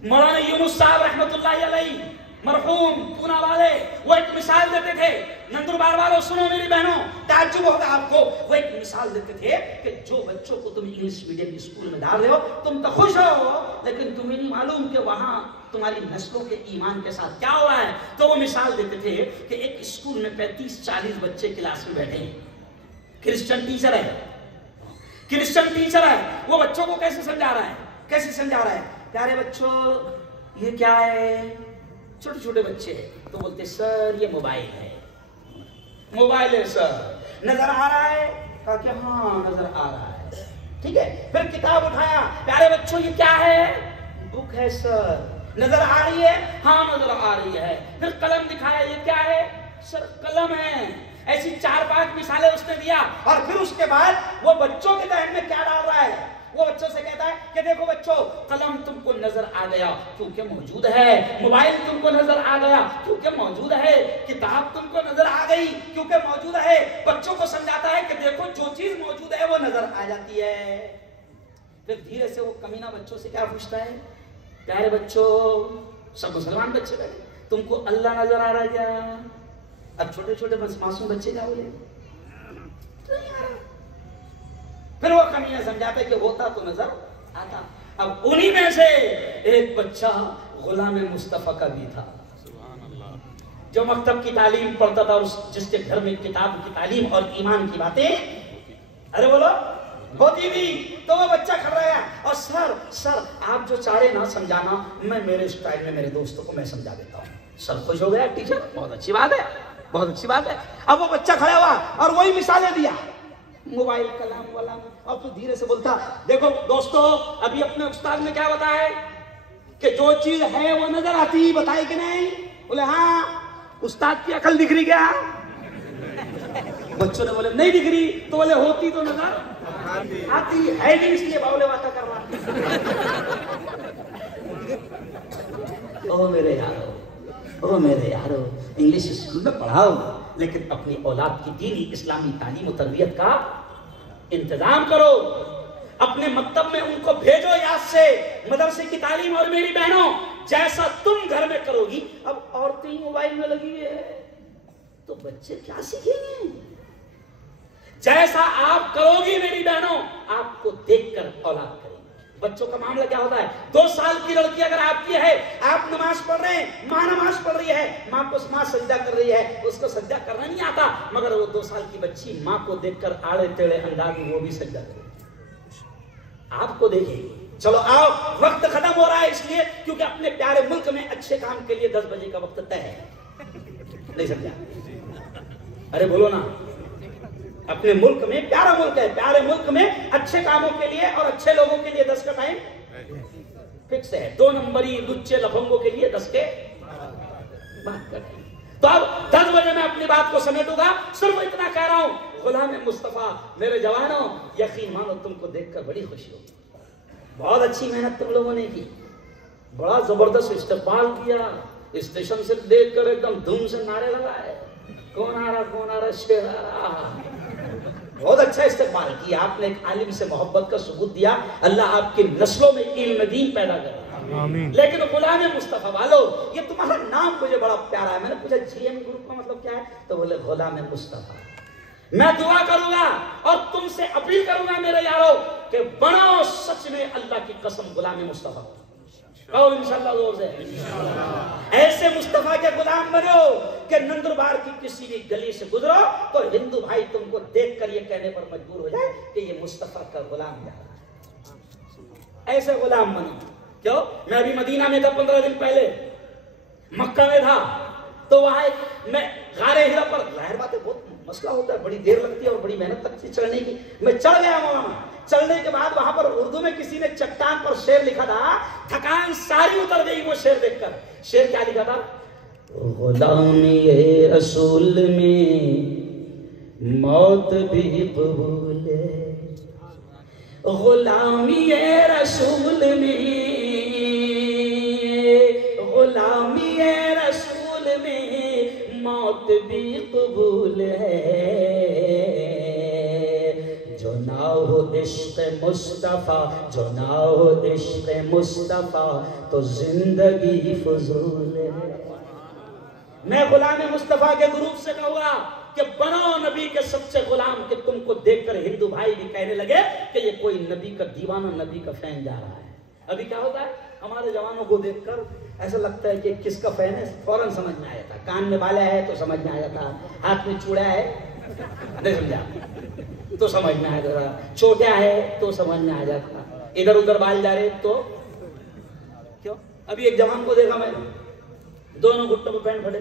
مولانا یونس صاحب رحمت اللہ علیہ مرحوم پونا والے، وہ ایک مثال دیتے تھے، نندربار والوں سنو میری بہنوں، تعجب ہوگا آپ کو، وہ ایک مثال دیتے تھے کہ جو بچوں کو تم انگلش میڈیم اسکول میں ڈال رہے ہو تم تو خوش ہو، لیکن تمہیں نہیں معلوم کہ وہاں تمہاری نسلوں کے ایمان کے ساتھ کیا ہو رہا ہے۔ تو وہ مثال دیتے تھے کہ ایک اسکول میں 35-40 بچے کلاس میں بیٹھے ہیں، کرسچن ٹیچر ہے، وہ بچوں کو کیسے سمجھا رہا ہے، پیارے بچوں یہ کیا ہے، چھوٹے بچے تو بولتے سر یہ موبائل ہے سر، نظر آ رہا ہے، کہا کہ ہاں نظر آ رہا ہے، ٹھیک ہے، پھر کتاب اٹھایا، پیارے بچوں یہ کیا ہے، بک ہے سر، نظر آ رہی ہے، ہاں نظر آ رہی ہے، پھر قلم دکھایا، یہ کیا ہے سر، قلم ہے، ایسی 4-5 مثالیں اس نے دیا، اور پھر اس کے بعد وہ بچوں کے ذہن میں کیا ڈال رہا ہے؟ وہ بچوں سے کہتا ہے کہ دیکھو بچوں، قلم تم کو نظر آ گیا کیونکہ موجود ہے، موبائل تم کو نظر آ گیا کیونکہ موجود ہے، کتاب تم کو نظر آ گئی کیونکہ موجود ہے۔ بچوں کو سمجھاتا ہے کہ دیکھو جو چیز موجود ہے وہ نظر آ جاتی ہے۔ پھر دھیرے سے وہ کمینہ بچوں سے کیا پوچھتا ہے؟ پیارے بچوں، سب مسلمان بچے بیٹھے، تم کو اللہ نظر آ رہا ہے کیا؟ اب چھوٹے چھوٹے معصوم بچے کیا بولے؟ پھر وہ کمینہ سمجھاتا ہے کہ ہوتا تو نظر آتا۔ اب انہی میں سے ایک بچہ غلام مصطفیٰ کا بھی تھا، جو مکتب کی تعلیم پڑھتا تھا، جس کے گھر میں کتاب کی تعلیم اور ایمان کی باتیں ارے بولو ہوتی تھی۔ تو وہ بچہ کھڑا گیا اور سر آپ جو چاہ رہے نا سمجھانا، میں میرے اسٹائل میں میرے دوستوں کو میں سمجھا دیتا ہوں۔ سر خوش ہو گیا، ٹیچر بہت اچھی بات ہے، بہت اچھی بات ہے۔ اب وہ بچہ کھڑا ہوا اور وہی مثالیں دیا، موبائل کلام والا، اور پھر دھیرے سے بولتا دیکھو دوستو، ابھی اپنے استاد نے کیا بتایا ہے کہ جو چیز ہے وہ نظر آتی، بتائی کہ نہیں؟ بولے ہاں۔ استاد کی عقل دکھ رہی کیا؟ بچوں نے بولے نہیں دکھ رہی، تو بولے ہوتی تو نظر آتی ہے نہیں، اس لیے باولے باتیں کر رہا۔ او میرے یارو، او میرے یارو، انگلش اسکول میں پڑھاؤ لیکن اپنی اولاد کی دینی اسلامی تعلیم و تربیت کا انتظام کرو۔ اپنے مکتب میں ان کو بھیجو یاد سے، مدرسے کی تعلیم۔ اور میری بہنوں، جیسا تم گھر میں کرو گی، اب عورتیں موبائل میں لگی ہے تو بچے کیا سیکھیں گے؟ جیسا آپ کرو گی میری بہنوں، آپ کو دیکھ کر اولاد کریں گے۔ بچوں کا معاملہ کیا ہوتا ہے؟ 2 سال کی لڑکی اگر آپ کی ہے، آپ نماز پڑھ رہے ہیں، ماں نماز پڑھ رہی ہے، ماں کو ماں سجدہ کر رہی ہے، اس کو سجدہ کرنا نہیں آتا، مگر وہ 2 سال کی بچی ماں کو دیکھ کر آڑے ٹیڑے انداز میں وہ بھی سجدہ کرے، آپ کو دیکھے گی۔ چلو آؤ، وقت ختم ہو رہا ہے، اس لیے کیونکہ اپنے پیارے ملک میں اچھے کام کے لیے 10 بجے کا وقت طے ہے، نہیں سمجھا؟ ارے بولو نا، اپنے ملک میں، پیارا ملک ہے، پیارے ملک میں اچھے کاموں کے لیے اور اچھے لوگوں کے لیے 10 کا ٹائم فکس ہے۔ 2 نمبری لچے لفنگوں کے لیے 10 کے بات کریں۔ تو اب 10 بجے میں اپنی بات کو سمیٹوں گا، صرف اتنا کہہ رہا ہوں، غلام مصطفیٰ میرے جوانوں، یقین مانو تم کو دیکھ کر بڑی خوشی ہوگی۔ بہت اچھی محنت تم لوگوں نے کی، بڑا زبردست استقبال کیا، اسٹیشن سے دیکھ کر ایک دم دھوم سے نعرے لگائے، کون آ رہا شیر آ رہا۔ بہت اچھا استقبال کیا آپ نے، ایک عالم سے محبت کا ثبوت دیا، اللہ آپ کی نسلوں میں علم دین پیدا کرے آمین۔ لیکن غلام مصطفیٰ والو، یہ تمہارا نام مجھے بڑا پیارا ہے۔ میں نے پوچھا جی ایم گروپ کا مطلب کیا ہے؟ تو بولے غلام مصطفیٰ۔ میں دعا کروں گا اور تم سے اپیل کروں گا میرے یارو کہ بنو سچ میں اللہ کی قسم غلام مصطفیٰ، کہو انشاءاللہ زور سے، ایسے مصطفیٰ کے غلام بنو کہ نندربار کی کسی بھی گلی سے گزرو تو ہندو بھائی تم کو دیکھ کر یہ کہنے پر مجبور ہو جائے کہ یہ مصطفیٰ کا غلام جا رہا ہے۔ ایسے غلام بنو۔ کیوں؟ میں ابھی مدینہ میں تھا 15 دن پہلے، مکہ میں تھا، تو وہاں میں غار ہرا پر، ظاہر بات ہے بہت مسئلہ ہوتا ہے، بڑی دیر لگتی ہے اور بڑی محنت لگتی ہے چڑھنے کی، میں چڑھ گیا وہاں۔ چلنے کے بعد وہاں پر اردو میں کسی نے چٹان پر شعر لکھا تھا، تھکان ساری اتر گئی وہ شعر دیکھ کر۔ شعر کیا لکھا تھا؟ غلامی رسول میں موت بھی قبول ہے، غلامی رسول میں، غلامی رسول میں موت بھی قبول ہے، جو نہ ہو عشق مصطفیٰ، جو نہ ہو عشق مصطفیٰ تو زندگی فضول ہے۔ میں غلام مصطفیٰ کے گروپ سے کہوں گا کہ بنو نبی کے سچے غلام، کہ تم کو دیکھ کر ہندو بھائی بھی کہنے لگے کہ یہ کوئی نبی کا دیوانہ، نبی کا فین جا رہا ہے۔ ابھی کیا ہوتا ہے ہمارے جوانوں کو دیکھ کر ایسا لگتا ہے کہ کس کا فین ہے، فوراً سمجھ میں آیا تھا، کان میں بالا ہے تو سمجھ میں آیا تھا، ہاتھ میں چوڑا ہے نہیں سمجھا تو سمجھ میں آ جاتا، چھوٹا ہے تو سمجھ میں آ جاتا، ادھر ادھر بال جا رہے تو کیوں؟ ابھی ایک جوان کو دیکھا میں نے، دونوں گھٹنوں پہ پینٹ پھٹے،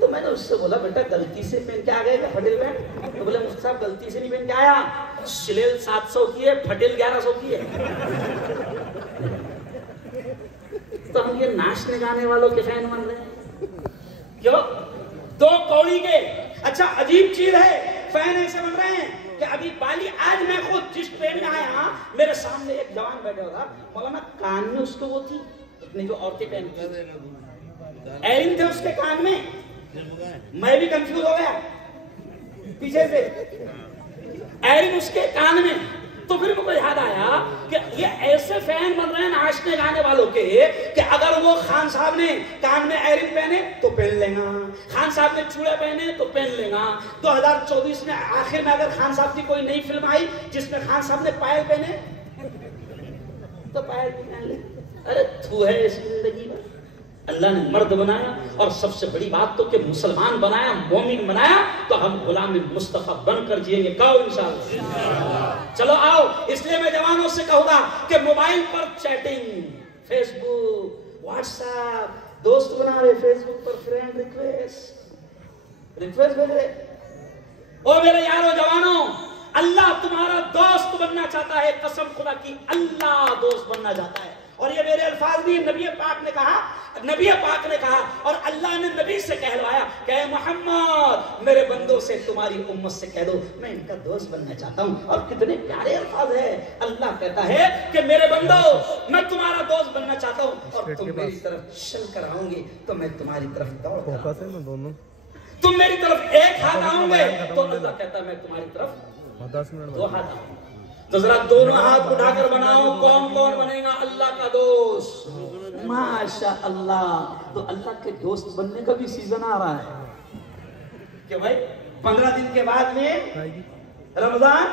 تو میں نے اس سے بولا بیٹا غلطی سے پہن کے آ گئے کیا پھٹل پینٹ؟ تو بولے مفتی صاحب غلطی سے نہیں پہن کے آیا، سلیل 700 کی ہے، پھٹل 1100 کی ہے۔ تو ہم یہ ناچنے گانے والوں کے فین بن رہے ہیں، کیوں؟ 2 کوڑی کے اچھا عجیب چیز ہے، فین ایسے بن رہے ہیں کہ ابھی بالی، آج میں خود جس ٹرین میں آیا ہاں میرے سامنے ایک جوان بیٹھا ہوا تھا، مولانا کان میں اس کو وہ تھی اتنی جو عورتیں پہنتی ایرنگ تھے اس کے کان میں، میں بھی کنفیوز ہو گیا پیچھے سے، ایرنگ اس کے کان میں، تو پھر مجھے یاد آیا کہ یہ ایسے فین بن رہے ہیں ناچنے گانے والوں کے کہ اگر وہ خان صاحب نے کان میں ایرنگ پہنے تو پہن لیں گا، خان صاحب نے چوڑے پہنے تو پہن لیں گا، 2024 میں آخر میں اگر خان صاحب کی کوئی نئی فلم آئی جس میں خان صاحب نے پائل پہنے تو پائل بھی پہن لیں۔ ارے تو ہے اس زندگی میں، اللہ نے مرد بنایا اور سب سے بڑی بات تو کہ مسلمان بنایا، مومن بنایا، تو ہم غلام مصطفیٰ بن کر جئیں گے، کہو انشاءاللہ۔ چلو آؤ، اس لیے میں جوانوں سے کہوں گا کہ موبائل پر چیٹنگ، فیس بک، واٹس ایپ، دوست بنا رہے فیس بک پر، فرینڈ ریکویسٹ بھیج رہے۔ او میرے یارو جوانوں، اللہ تمہارا دوست بننا چاہتا ہے، قسم خدا کی اللہ دوست بننا چاہتا ہے، اور یہ میرے الفاظ نہیں، نبی پاک نے کہا اور اللہ نے نبی سے کہلوایا کہ اے محمد میرے بندوں سے تمہاری امت سے کہہ دو میں ان کا دوست بننا چاہتا ہوں، اور کتنے پیارے الفاظ ہیں۔ اللہ کہتا ہے کہ میرے بندوں میں تمہارا دوست بننا چاہتا ہوں، اور تم میری طرف چل کر آؤں گے تو میں تمہاری طرف دوڑ کر آؤں گا، تم میری طرف ایک ہاتھ آؤں گے تو اللہ کہتا ہے میں تمہاری طرف 2 ہاتھ آؤں گا۔ تو ذرا دونوں ہاتھ اٹھا کر بناؤ، کون کون بنے گا اللہ کا دوست؟ ماشاء اللہ۔ تو اللہ کے دوست بننے کا بھی سیزن آ رہا ہے کہ بھائی 15 دن کے بعد میں رمضان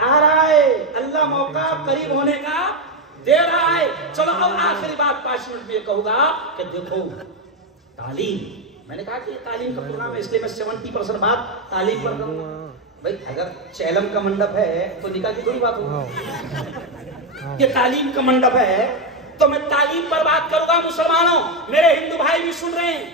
آ رہا ہے، اللہ موقع قریب ہونے کا دے رہا ہے۔ چلو اب آخری بات 5 منٹ میں یہ کہوں گا کہ دیکھو تعلیم، میں نے کہا کہ یہ تعلیم کا پروگرام ہے اس لیے میں 70% بات تعلیم پر کروں گا۔ بھائی اگر چیلم کا منڈپ ہے تو نکاح کی تھوڑی بات ہوگی، یہ تعلیم کا منڈپ ہے تو میں تعلیم پر بات کروں گا۔ مسلمانوں، میرے ہندو بھائی بھی سن رہے ہیں،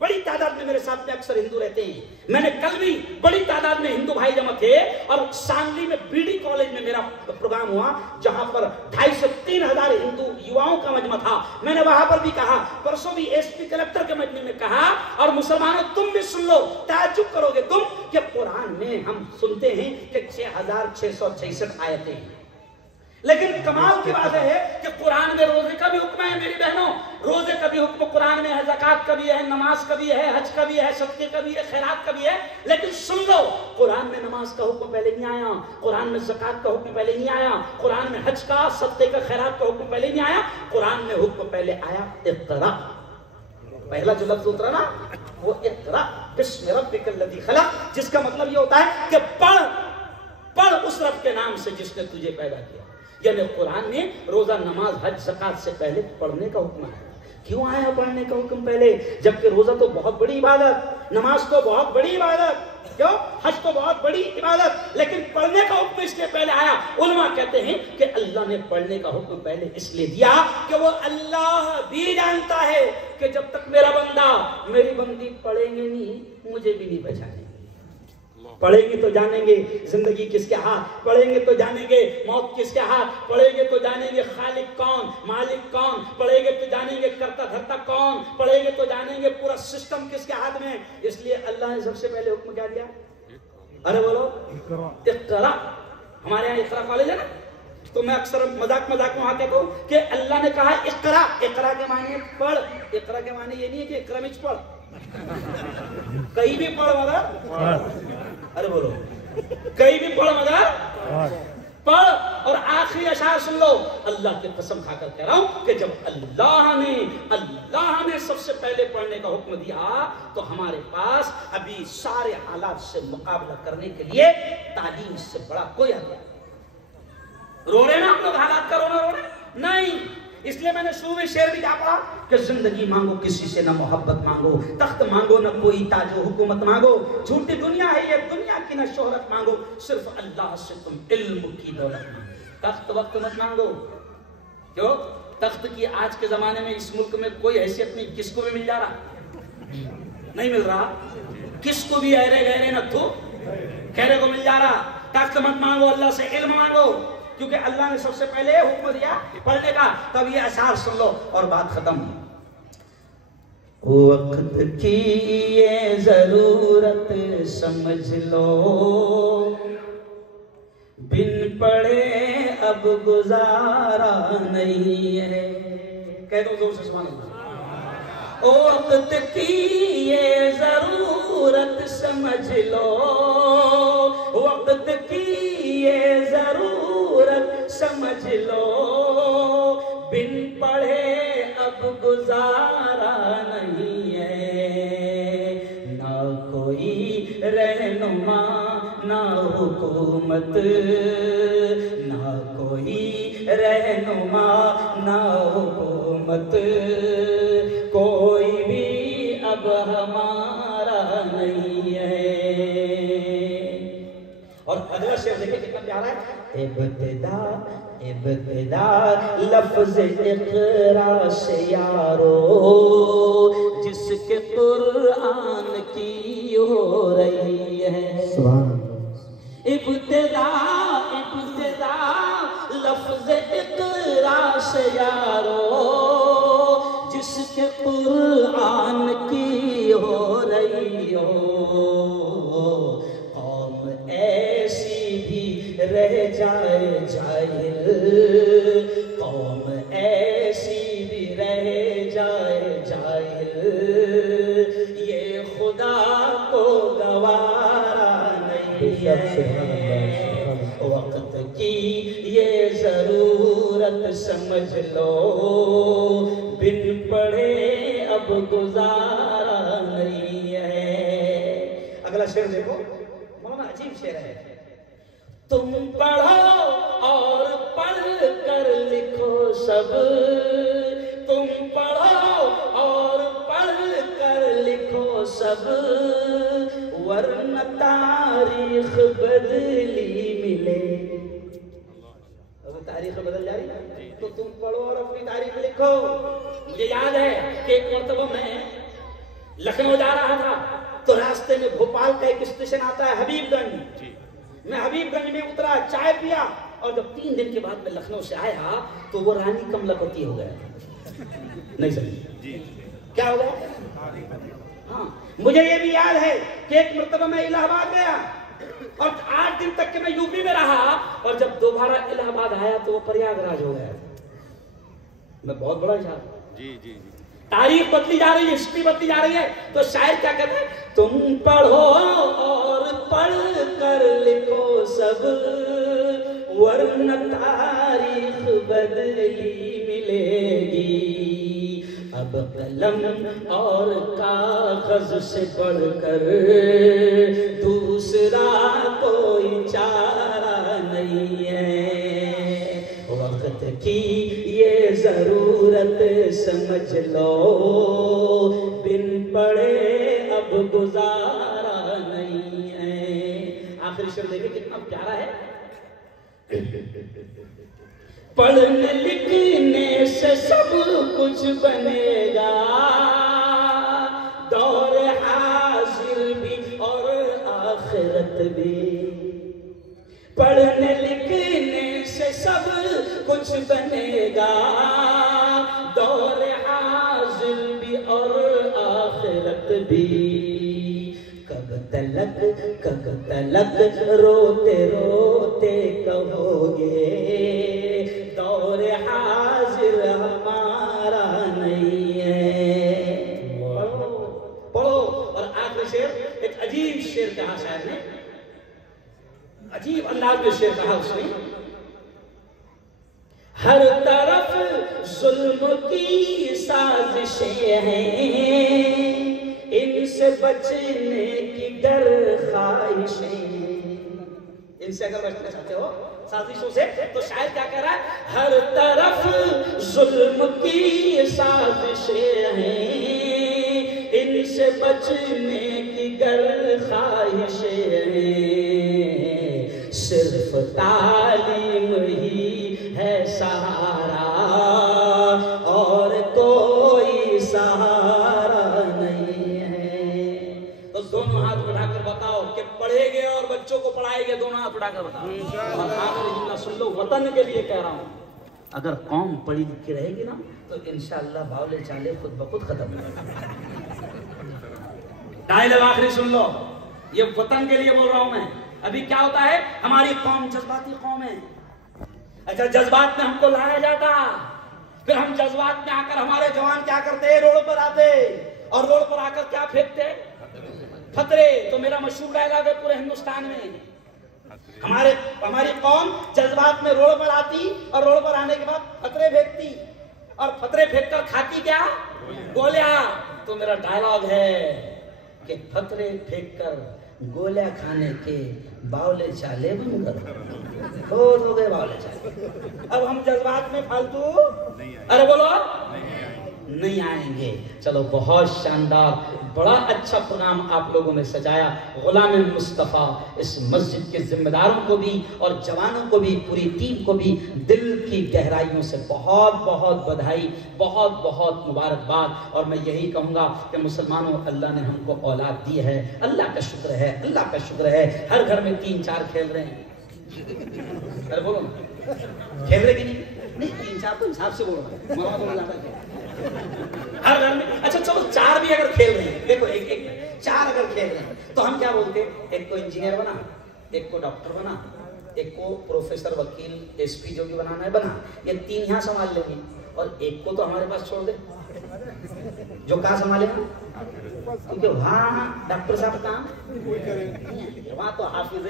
بڑی تعداد میں میرے ساتھ میں اکثر ہندو رہتے ہیں، میں نے کل بھی بڑی تعداد میں ہندو بھائی جمع تھے، اور سانگلی میں بی ڈی کالج میں میرا پروگرام ہوا جہاں پر 2,500 سے 3,000 ہندو یواؤں کا مجمع تھا۔ میں نے وہاں پر بھی کہا، پرسوں بھی ایس پی کلیکٹر کے مجمع میں کہا، اور مسلمانوں تم بھی سن لو، تعجب کرو گے تم کہ قرآن میں ہم سنتے ہیں کہ 6,666 آیتیں ہیں، لیکن کمال کی بات ہے کہ قرآن میں روزے کا بھی حکم ہے میری بہنوں، روزے کا بھی حکم قرآن میں ہے، زکوٰۃ کا بھی ہے، نماز کا بھی ہے، حج کا بھی ہے، صدقے کا بھی ہے، خیرات کا بھی ہے، لیکن سن لو قرآن میں نماز کا حکم پہلے نہیں آیا، قرآن میں زکوٰۃ کا حکم پہلے نہیں آیا، قرآن میں حج کا، صدقے کا، خیرات کا حکم پہلے نہیں آیا، قرآن میں حکم پہلے آیا اقرا۔ پہلا جو لفظ اترا نا وہ اقرا بسم ربک الذی خلق، جس کا مطلب یہ ہوتا ہے کہ پڑھ اس رب کے نام سے جس نے تجھے پیدا کیا۔ یعنی قرآن میں روزہ، نماز، حج، زکوٰۃ سے پہلے پڑھنے کا حکم ہے۔ کیوں آیا پڑھنے کا حکم پہلے؟ جبکہ روزہ تو بہت بڑی عبادت، نماز تو بہت بڑی عبادت، کیوں؟ حج تو بہت بڑی عبادت، لیکن پڑھنے کا حکم اس لیے پہلے آیا۔ علماء کہتے ہیں کہ اللہ نے پڑھنے کا حکم پہلے اس لیے دیا کہ وہ اللہ بھی جانتا ہے کہ جب تک میرا بندہ، میری بندی پڑھیں گے نہیں مجھے بھی نہیں پہچانیں گے۔ پڑھیں گے تو جانیں گے زندگی کس کے ہاتھ، پڑھیں گے تو جانیں گے موت کس کے ہاتھ، پڑھیں گے تو جانیں گے خالق کون، مالک کون، پڑھیں گے تو جانیں گے کرتا دھرتا کون، پڑھیں گے تو جانیں گے پورا سسٹم کس کے ہاتھ میں۔ اس لیے اللہ نے سب سے پہلے حکم کیا دیا؟ ارے بولو اقرا۔ ہمارے یہاں اقرا کالج ہے نا، تو میں اکثر مذاق میں وہاں کہتا ہوں کہ اللہ نے کہا اقرا، اقرا کے معنی ہے پڑھ، اقرا کے معنی یہ نہیں ہے کہ اقرا میں پڑھ، کہیں بھی پڑھ مگر، ارے بولو کہیں بھی پڑھ مگر پڑھ۔ اور آخری اشعار سن لو، اللہ کی قسم کھا کر کہہ رہا ہوں کہ جب اللہ نے سب سے پہلے پڑھنے کا حکم دیا تو ہمارے پاس ابھی سارے حالات سے مقابلہ کرنے کے لیے تعلیم سے بڑا کوئی ہتھیار۔ رو رہے نا ہم لوگ حالات کا رونا رو رہے نہیں، اس لیے میں نے شروع میں شعر بھی کیا پڑھا کہ زندگی مانگو کسی سے نہ محبت مانگو، تخت مانگو نہ کوئی تاج و حکومت مانگو، جھوٹی دنیا ہے یہ دنیا کی نہ شہرت مانگو، صرف اللہ سے تم علم کی دولت مانگو، تخت وقت مت مانگو۔ کیوں؟ تخت کی آج کے زمانے میں اس ملک میں کوئی حیثیت نہیں، کس کو بھی مل جا رہا نہیں مل رہا، کس کو بھی ایرے گہرے نہ تو کہنے کو مل جا رہا۔ تخت مت مانگو، اللہ سے علم مانگو، کیونکہ اللہ نے سب سے پہلے حکم دیا پڑھنے کا۔ تب یہ اشعار سن لو اور بات ختم۔ وقت کی یہ ضرورت سمجھ لو، بن پڑھے اب گزارا نہیں ہے. کہہ دو زور سے سبحان اللہ. وقت کی یہ ضرورت سمجھ لو، وقت کی یہ ضرورت سمجھ لو، بن پڑھے اب گزارا نہیں ہے. نہ کوئی رہنما نہ حکومت، نہ کوئی رہنما نہ حکومت، کوئی بھی اب ہمارا نہیں ہے. اور اگلا شعر دیکھیں کتنا پیارا ہے. ابتدا لفظ اقرا سے یارو، جس کے قرآن کی ہو رہی ہے. ابتدا لفظ اقرا سے یارو، جس کے قرآن کی ہو رہی ہو. قوم ایسی بھی رہ جائے جاہل، قوم ایسی بھی رہ جائے جاہل، یہ خدا کو گوارا نہیں ہے. وقت کی یہ ضرورت سمجھ لو، بن پڑھے اب گزارا نہیں ہے. اگلا شعر دیکھو، مولانا عجیب شعر ہے. تم پڑھو اور پڑھ کر لکھو سب، تم پڑھو اور پڑھ کر لکھو سب، ورنہ تاریخ بدلی ملے. تاریخ بدل جا رہی ہے تو تم پڑھو اور اپنی تاریخ لکھو. مجھے یاد ہے کہ ایک مرتبہ میں لکھنؤ جا رہا تھا تو راستے میں بھوپال کا ایک اسٹیشن آتا ہے حبیب گنج. میں حبیب گنج میں اترا، چائے پیا، اور جب 3 دن کے بعد میں لکھنؤ سے آیا تو وہ رانی کملاپتی ہو گیا. نہیں سمجھ کیا ہو گیا؟ ہاں مجھے یہ بھی یاد ہے کہ ایک مرتبہ میں الہ آباد گیا اور 8 دن تک کہ میں یو پی میں رہا، اور جب دوبارہ الہ آباد آیا تو وہ پریاگ راج ہو گیا. میں بہت بڑا شاعر. تاریخ بدلی جا رہی ہے، ہسٹری بدلی جا رہی ہے. تو شاعر کیا کہتے ہیں؟ تم پڑھو اور پڑھ کر لکھو سب، ورنہ تاریخ بدلی ملے گی. اب قلم اور کاغذ سے بڑھ کر دوسرا کوئی چارہ نہیں ہے. وقت کی یہ ضرورت سمجھ لو، بن پڑھے اب گزارا نہیں ہے. آخری شعر دیکھیں کتنا پیارا ہے. پڑھنے لکھنے سے سب کچھ بنے گا، دور حاضر بھی اور آخرت بھی. پڑھنے لکھنے سے سب کچھ بنے گا، دور حاضر بھی اور آخرت بھی. کب تلک روتے روتے کہو گے، دور حاضر ہمارا نہیں ہے. پڑھو. اور آخری شعر ایک عجیب شعر کہا شاعر نے، عجیب انداز میں شعر کہا اس نے. ہر طرف ظلم کی سازشیں ہیں، ان سے بچنے کی گر خواہشیں. ان سے اگر بچنا چاہتے ہو سازشوں سے تو شاید کیا کہہ رہا ہے؟ ہر طرف ظلم کی سازشیں ہیں، ان سے بچنے کی گر خواہشیں ہیں. صرف تعلیم ہی ہے سہارا، اور کوئی سہارا نہیں ہے. تو دونوں ہاتھ بڑھا کر بتاؤ کہ پڑھے گے اور بچوں کو پڑھائے گے. دونوں ہاتھ بڑھا کر بتاؤ. اور آخری جملہ سن لو، وطن کے لیے کہہ رہا ہوں. اگر قوم پڑھی لکھی رہے گی نا تو انشاءاللہ باولے چالے خود بخود ختم ہو جائے گا. ڈائلگ آخری سن لو, یہ وطن کے لیے بول رہا ہوں میں. ابھی کیا ہوتا ہے, ہماری قوم جذباتی قوم ہے. اچھا جذبات میں ہم کو لایا جاتا, پھر ہم جذبات میں آ کر ہمارے جوان کیا کرتے, روڈ پر آتے, اور روڈ پر آ کر کیا پھینکتے, فترے. تو میرا مشہور ڈائلاگ ہے پورے ہندوستان میں, ہماری قوم جذبات میں روڈ پر آتی اور روڈ پر آنے کے بعد فترے پھینکتی, اور فترے پھینک کر کھاتی کیا, گولیاں. تو میرا ڈائلاگ ہے کہ فترے پھینک کر گولیاں کھانے کے باولے چالے بن کر خود ہو گئے باولے چالے. اب ہم جذبات میں فالتو ارے بولو نہیں آئیں گے. چلو بہت شاندار, بڑا اچھا پروگرام آپ لوگوں نے سجایا. غلام مصطفیٰ اس مسجد کے ذمہ داروں کو بھی اور جوانوں کو بھی, پوری ٹیم کو بھی دل کی گہرائیوں سے بہت بہت بدھائی, بہت بہت مبارکباد. اور میں یہی کہوں گا کہ مسلمانوں, اللہ نے ہم کو اولاد دی ہے, اللہ کا شکر ہے, اللہ کا شکر ہے. ہر گھر میں 3-4 کھیل رہے ہیں. ارے بولو کھیل رہے کہ نہیں, 3-4 تو حساب سے بولو ہر گھر میں. اچھا چلو 4 بھی اگر کھیل رہے ہیں, دیکھو ایک 4 اگر کھیل رہے ہیں تو ہم کیا بولتے, ایک کو انجینئر بنا, ایک کو ڈاکٹر بنا, ایک کو پروفیسر, وکیل, ایس پی جو بھی بنانا ہے بنا. یہ 3 یہاں سنبھال لیں گے, اور ایک کو تو ہمارے پاس چھوڑ دے جو کہاں سنبھالے گا, کیونکہ وہاں ڈاکٹر صاحب کام وہاں تو حافظ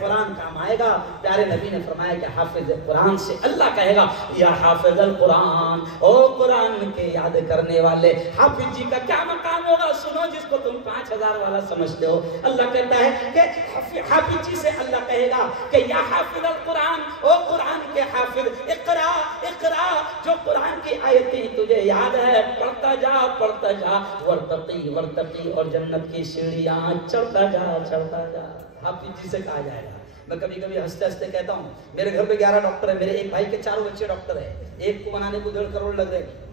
قرآن کام آئے گا. پیارے نبی نے فرمایا کہ حافظ قرآن سے اللہ کہے گا یا حافظ القرآن, او قرآن کے یاد کرنے والے. حافظ جی کا کیا مقام ہوگا, سنو, جس کو تم 5000 والا سمجھتے ہو. اللہ کہتا ہے کہ حافظ جی سے اللہ کہے گا کہ یا حافظ القرآن, او قرآن کے حافظ, اقرا اقرا, جو قرآن کی آیتیں تجھے یاد ہے پڑھتا جا پڑھتا جا, ورتقی ورتقی, اور جنت کی سیڑھیاں چڑھتا جا چڑھتا جا. حافظ جی سے کہا جائے گا. میں کبھی کبھی ہنستے ہنستے کہتا ہوں, میرے گھر میں 11 ڈاکٹر ہیں, میرے ایک بھائی کے 4 بچے ڈاکٹر ہیں. ایک کو بنانے کو 1.5 کروڑ لگ رہے ہیں.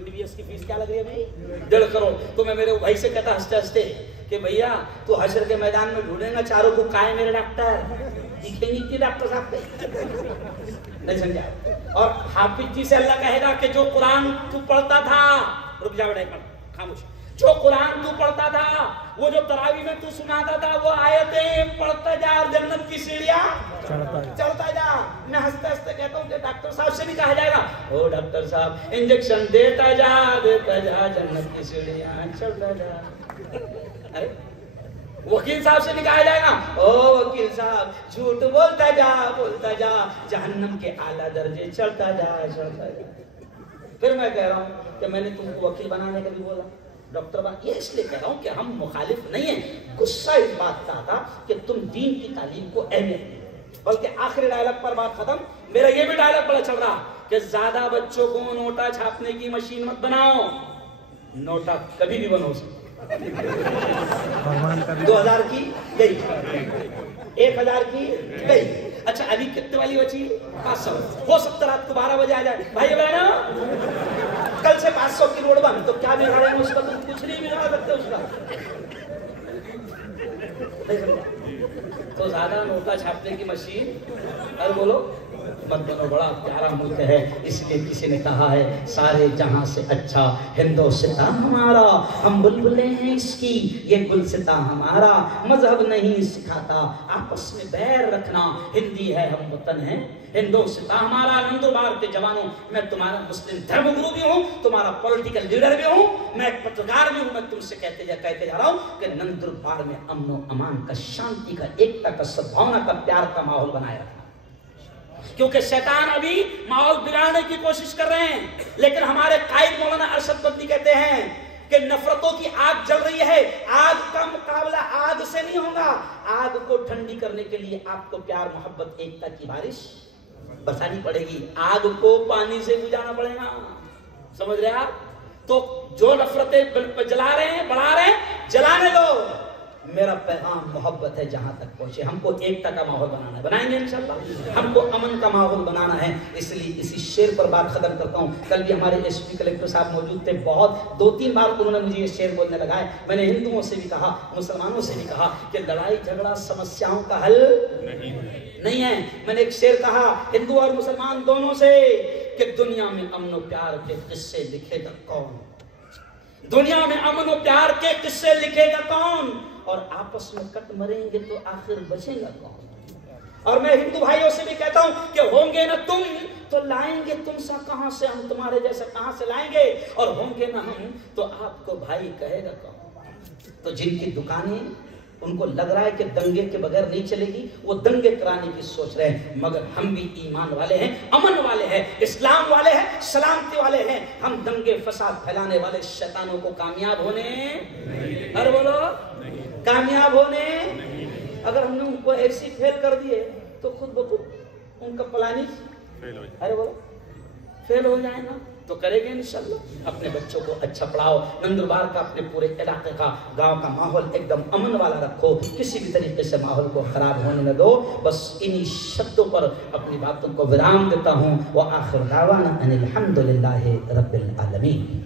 MBBS کی فیس کیا لگ رہی ہے بھائی, 1.5 کروڑ. تو میں میرے بھائی سے کہتا ہنستے ہنستے کہ بھیا تو حشر کے میدان میں ڈھونڈے گا 4 کو, کائے میرے ڈاکٹر دکھیں گے کہ ڈاکٹر صاحب نہیں سمجھا. اور حافظ جی سے اللہ کہے گا کہ جو قرآن تو پڑھتا تھا, رک جا بیٹا خاموش, جو قرآن تو پڑھتا تھا, وہ جو تراویح میں تو سناتا تھا, وہ آیتیں پڑھتا جا اور جنت کی سیڑھیاں چڑھتا جا. میں ہنستے ہنستے کہتا ہوں کہ ڈاکٹر صاحب سے بھی کہا جائے گا, او ڈاکٹر صاحب انجیکشن دیتا جا جنت کی سیڑھیاں چڑھتا جا. وکیل صاحب سے بھی کہا جائے گا, او وکیل صاحب جھوٹ بولتا جا جہنم کے اعلیٰ درجے چڑھتا جا چڑھتا جا. پھر میں کہہ رہا ہوں کہ میں نے تم کو وکیل بنانے کا بھی بولا, ڈاکٹر بنا, یہ اس لیے کہہ رہا ہوں کہ ہم مخالف نہیں ہیں. غصہ اس بات کا تھا کہ تم دین کی تعلیم کو اہمیت دیں. بلکہ آخری ڈائلاگ پر بات ختم. میرا یہ بھی ڈائلاگ بڑا چل رہا کہ زیادہ بچوں کو نوٹا چھاپنے کی مشین مت بناؤ. نوٹا کبھی بھی بنو سکتے, 2000 کی گئی, 1000 کی گئی. اچھا ابھی کتنے والی بچی, 500. ہو سکتا رات کو 12 بجے آ جائے. بھائی بہنوں, کل سے 500 کی روڈ بند, تو کیا بگاڑیں گے اس کا, تم کچھ نہیں بگاڑ سکتے اس کا. تو زیادہ نوٹا چھاپنے کی مشین اور بولو مت بنو. بڑا پیارا ملک ہے, اس لیے کسی نے کہا ہے سارے جہاں سے اچھا ہندوستان ہمارا, ہم بلبلیں ہیں اس کی, یہ گلستان ہمارا. مذہب نہیں سکھاتا آپس میں بیر رکھنا, ہندی ہے ہم وطن ہیں ہندوستان ہمارا. نندربار کے جوانوں, میں تمہارا مسلم دھرم گرو بھی ہوں, تمہارا پولیٹیکل لیڈر بھی ہوں, میں ایک پترکار بھی ہوں. میں تم سے کہتے جا رہا ہوں کہ نندربار میں امن و امان کا, شانتی کا, ایکتا کا, سدبھاونا کا, پیار کا ماحول بنایا رکھا. کیونکہ شیطان ابھی ماحول بگاڑنے کی کوشش کر رہے ہیں. لیکن ہمارے قائد مولانا ارشد بندی کہتے ہیں کہ نفرتوں کی آگ جل رہی ہے, آگ کا مقابلہ آگ سے نہیں ہوگا. آگ کو ٹھنڈی کرنے کے لیے آپ کو پیار, محبت, ایکتا کی بارش برسانی پڑے گی. آگ کو پانی سے بجھانا پڑے گا. سمجھ رہے آپ؟ تو جو نفرتیں جلا رہے ہیں, بڑھا رہے ہیں, جلانے دو. میرا پیغام محبت ہے جہاں تک پہنچے. ہم کو ایکتا کا ماحول بنانا ہے, بنائیں گے انشاءاللہ. ہم کو امن کا ماحول بنانا ہے. اس لیے اسی شعر پر بات ختم کرتا ہوں. کل بھی ہمارے ایس پی کلیکٹر صاحب موجود تھے, بہت 2-3 بار انہوں نے مجھے یہ شعر بولنے لگائے. میں نے ہندوؤں سے بھی کہا, مسلمانوں سے بھی کہا کہ لڑائی جھگڑا سمسیاؤں کا حل نہیں. نہیں ہے. میں نے ایک شعر کہا ہندو اور مسلمان دونوں سے کہ دنیا میں امن و پیار کے قصے لکھے گا کون, دنیا میں امن و پیار کے قصے لکھے گا کون, اور آپس میں کٹ مریں گے تو آخر بچے گا کون. اور میں ہندو بھائیوں سے بھی کہتا ہوں کہ ہوں گے نا تم تو لائیں گے تم سا کہاں سے, ہم تمہارے جیسا کہاں سے لائیں گے, اور ہوں گے نا ہم تو آپ کو بھائی کہے گا کون. تو جن کی دکانیں ان کو لگ رہا ہے کہ دنگے کے بغیر نہیں چلے گی, وہ دنگے کرانے کی سوچ رہے ہیں, مگر ہم بھی ایمان والے ہیں, امن والے ہیں, اسلام والے ہیں, سلامتی والے ہیں. ہم دنگے فساد پھیلانے والے شیطانوں کو کامیاب ہونے, ارے بولو کامیاب ہونے, اگر ہم نے ان کو ایسی فیل کر دیے تو خود بخود ان کا پلاننگ ارے بولو فیل ہو جائے گا. تو کرے گے انشاءاللہ. اپنے بچوں کو اچھا پڑھاؤ, نندربار کا اپنے پورے علاقے کا گاؤں کا ماحول ایک دم امن والا رکھو, کسی بھی طریقے سے ماحول کو خراب ہونے نہ دو. بس انہی شبدوں پر اپنی باتوں کو ورام دیتا ہوں. وآخر دعوانا ان الحمدللہ رب العالمین.